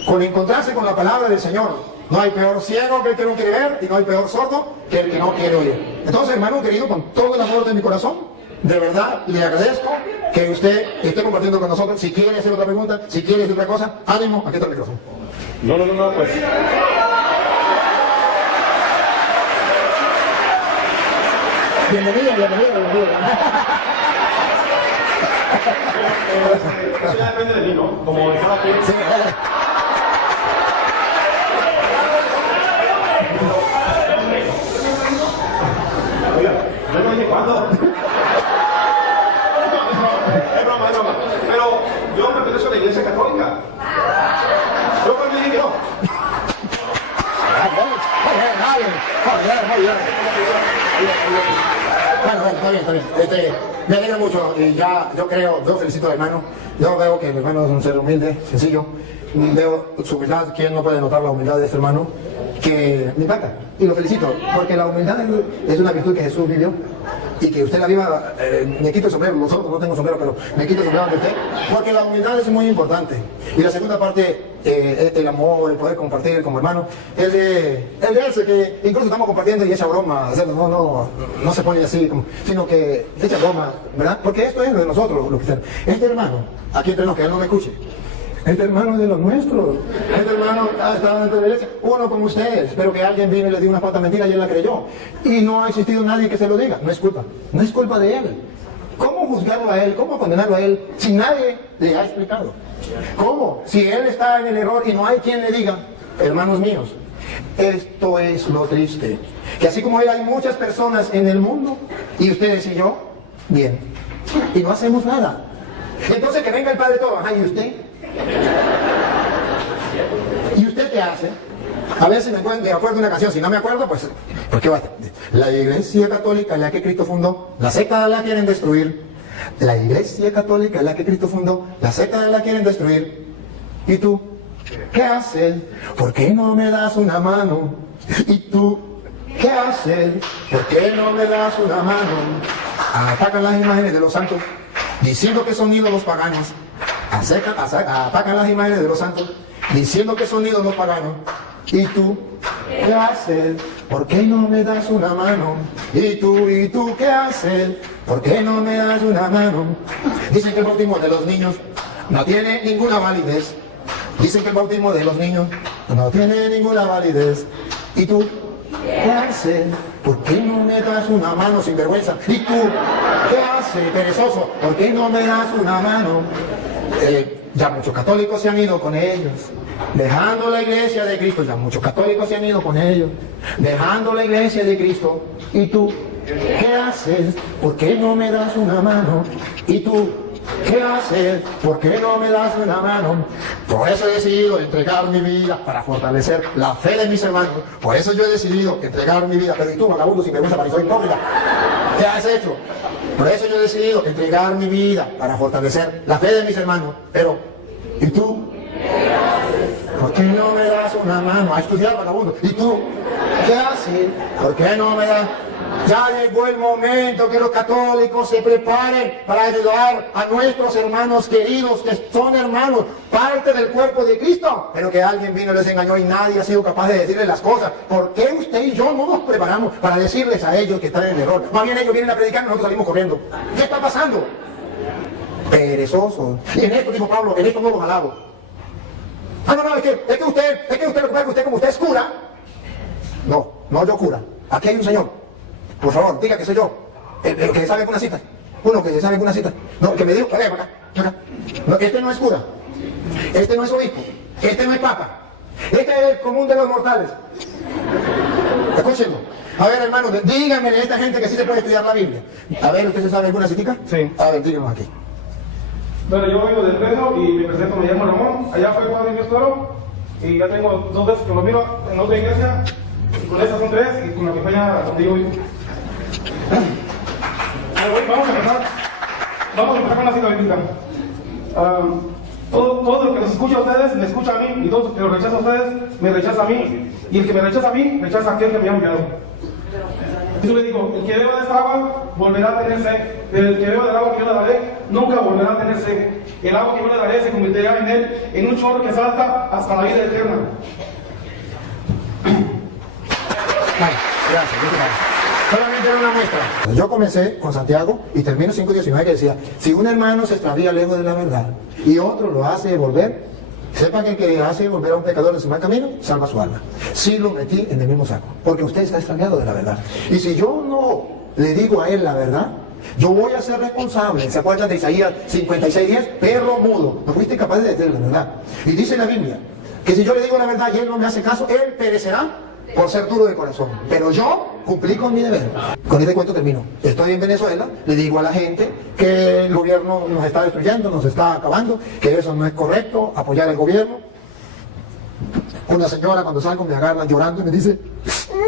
Con encontrarse con la palabra del Señor. No hay peor ciego que el que no quiere ver y no hay peor sordo que el que no quiere oír. Entonces, hermano querido, con todo el amor de mi corazón, de verdad le agradezco que usted esté compartiendo con nosotros. Si quiere hacer otra pregunta, si quiere decir otra cosa, ánimo, aquí está el micrófono. No, pues. Bienvenido. Eso ya depende de mí, ¿no? Como dijeron aquí. Sí, Oiga, yo no dije cuándo. Es broma. Pero yo pertenezco a la Iglesia Católica. Yo cuando dije que no. muy bien. Bueno, está bien. Me alegra mucho y ya, yo felicito al hermano. Yo veo que el hermano es un ser humilde, sencillo. Veo su humildad. ¿Quién no puede notar la humildad de este hermano? Que me impacta. Y lo felicito, porque la humildad es una virtud que Jesús vivió. Y que usted la viva, me quito el sombrero, nosotros no tengo sombrero, pero me quito el sombrero ante usted, porque la humildad es muy importante. Y la segunda parte, el amor, el poder compartir como hermano, el de ese que incluso estamos compartiendo y echa broma, o sea, no se pone así, sino que echa broma, ¿verdad? Porque esto es de nosotros, los cristianos. Este hermano, aquí entre nos, que él no me escuche, este hermano es de los nuestros. Este hermano ha estado dentro de la iglesia, uno como ustedes, pero que alguien vino y le dio una falta mentira y él la creyó. Y no ha existido nadie que se lo diga. No es culpa de él. ¿Cómo juzgarlo a él? ¿Cómo condenarlo a él si nadie le ha explicado? ¿Cómo? Si él está en el error y no hay quien le diga, hermanos míos, esto es lo triste. Que así como él hay muchas personas en el mundo, y ustedes y yo, bien, y no hacemos nada. Entonces que venga el Padre todo, ajá, ¿y usted? ¿Y usted qué hace? A ver si me acuerdo de una canción. Si no me acuerdo, pues ¿qué va? La Iglesia Católica, la que Cristo fundó, la secta la quieren destruir. La Iglesia Católica, la que Cristo fundó, la secta la quieren destruir. ¿Y tú? ¿Qué haces? ¿Por qué no me das una mano? ¿Y tú? ¿Qué haces? ¿Por qué no me das una mano? Atacan las imágenes de los santos, diciendo que son ídolos paganos. Atacan las imágenes de los santos, diciendo que son ídolos paganos. ¿Y tú qué haces? ¿Por qué no me das una mano? ¿Y tú qué haces? ¿Por qué no me das una mano? Dicen que el bautismo de los niños no tiene ninguna validez. Dicen que el bautismo de los niños no tiene ninguna validez. ¿Y tú qué haces? ¿Por qué no me das una mano, sinvergüenza? ¿Y tú qué haces, perezoso? ¿Por qué no me das una mano? Ya muchos católicos se han ido con ellos, dejando la iglesia de Cristo. Ya muchos católicos se han ido con ellos, dejando la iglesia de Cristo. ¿Y tú qué haces? ¿Por qué no me das una mano? ¿Y tú qué haces? ¿Por qué no me das una mano? Por eso he decidido entregar mi vida para fortalecer la fe de mis hermanos. Por eso yo he decidido entregar mi vida. Pero ¿y tú, vagabundo sin vergüenza, fariseo hipócrita? ¿Qué has hecho? Por eso yo he decidido entregar mi vida para fortalecer la fe de mis hermanos. Pero, ¿y tú? ¿Por qué no me das una mano a estudiar, vagabundo? ¿Y tú? ¿Qué haces? ¿Por qué no me das? Ya llegó el momento que los católicos se preparen para ayudar a nuestros hermanos queridos, que son hermanos, parte del cuerpo de Cristo, pero que alguien vino y les engañó y nadie ha sido capaz de decirles las cosas. ¿Por qué usted y yo no nos preparamos para decirles a ellos que están en el error? Más bien ellos vienen a predicar y nosotros salimos corriendo. ¿Qué está pasando? Perezosos. Y en esto, dijo Pablo, en esto no los alabo. No, es que usted como usted es cura. No yo cura. Aquí hay un señor. Por favor, diga que soy yo, el que sabe alguna cita. Uno que sabe alguna cita. No, que me dijo, acá. No, este no es cura. Este no es obispo. Este no es papa. Este es el común de los mortales. Escúchenlo. A ver, hermano, díganme de esta gente que sí se puede estudiar la Biblia. A ver, ¿usted se sabe alguna citica? Sí. A ver, díganos aquí. Bueno, yo vengo del Fresno y me presento, me llamo Ramón. Allá fue Padre Dios Toro. Y ya tengo 2 veces que lo miro en otra iglesia. Y con estas son 3 y con la que fue ya contigo. Vamos a empezar con la cita bíblica. Todo el que los escucha a ustedes me escucha a mí, y todo el que los rechaza a ustedes me rechaza a mí, y el que me rechaza a mí rechaza a aquel que me ha enviado. Jesús le dijo: el que beba de esta agua volverá a tener sed, pero el que beba del agua que yo le daré nunca volverá a tener sed. El agua que yo le daré se convertirá en él en un chorro que salta hasta la vida eterna. Gracias. Solamente era una muestra. Yo comencé con Santiago y termino 5:19, que decía: si un hermano se extravía lejos de la verdad y otro lo hace volver, sepa que el que hace volver a un pecador de su mal camino, salva su alma. Sí lo metí en el mismo saco, porque usted está extraviado de la verdad. Y si yo no le digo a él la verdad, yo voy a ser responsable. ¿Se acuerdan de Isaías 56:10? Perro mudo, no fuiste capaz de decir la verdad. Y dice la Biblia que si yo le digo la verdad y él no me hace caso, él perecerá por ser duro de corazón. Pero yo cumplí con mi deber. Con este cuento termino. Estoy en Venezuela, le digo a la gente que el gobierno nos está destruyendo, nos está acabando, que eso no es correcto, apoyar al gobierno. Una señora cuando salgo me agarra llorando y me dice,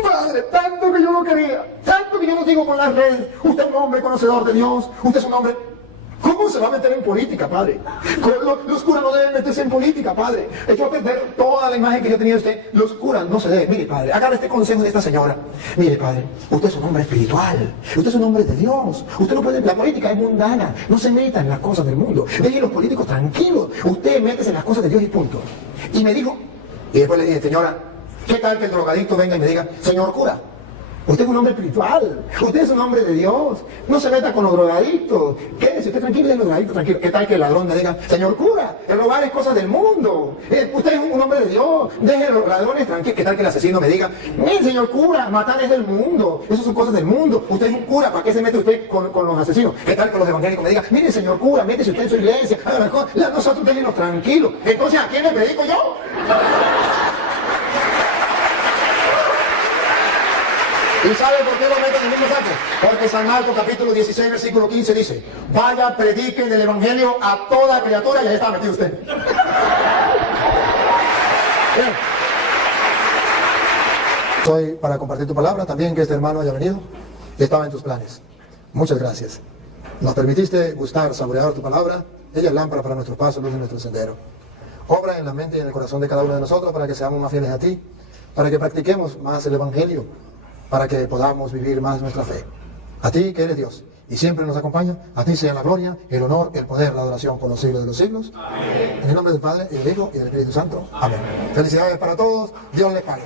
padre, tanto que yo lo quería, tanto que yo lo digo por las redes, usted es un hombre conocedor de Dios, usted es un hombre... ¿Cómo se va a meter en política, padre? Los curas no deben meterse en política, padre. Echó a perder toda la imagen que yo tenía de usted. Los curas no se deben. Mire, padre, agarra este consejo de esta señora. Mire, padre, usted es un hombre espiritual. Usted es un hombre de Dios. Usted no puede... La política es mundana. No se meta en las cosas del mundo. Deje a los políticos tranquilos. Usted métese en las cosas de Dios y punto. Y me dijo, y después le dije, señora, ¿qué tal que el drogadicto venga y me diga, señor cura, usted es un hombre espiritual, usted es un hombre de Dios, no se meta con los drogadictos, quédese usted tranquilo, de los drogadictos tranquilo? ¿Qué tal que el ladrón me diga, señor cura, el robar es cosa del mundo, usted es un hombre de Dios, deje a los ladrones tranquilos? ¿Qué tal que el asesino me diga, mire señor cura, matar es del mundo, eso son cosas del mundo, usted es un cura, ¿para qué se mete usted con los asesinos? ¿Qué tal que los evangélicos me digan, mire señor cura, métese usted en su iglesia, haga las cosas, nosotros déjenos tranquilos? Entonces, ¿a quién le predico yo? ¿Y sabe por qué lo meto en el mismo saco? Porque San Marcos capítulo 16, versículo 15 dice, vaya, prediquen el evangelio a toda criatura, y ahí está metido usted. Bien. Soy para compartir tu palabra, también que este hermano haya venido, estaba en tus planes. Muchas gracias. Nos permitiste gustar, saborear tu palabra, ella es lámpara para nuestros pasos, luz de nuestro sendero. Obra en la mente y en el corazón de cada uno de nosotros para que seamos más fieles a ti, para que practiquemos más el evangelio, para que podamos vivir más nuestra fe. A ti que eres Dios y siempre nos acompaña, a ti sea la gloria, el honor, el poder, la adoración por los siglos de los siglos. Amén. En el nombre del Padre, y del Hijo y del Espíritu Santo. Amén. Felicidades para todos, Dios les pague.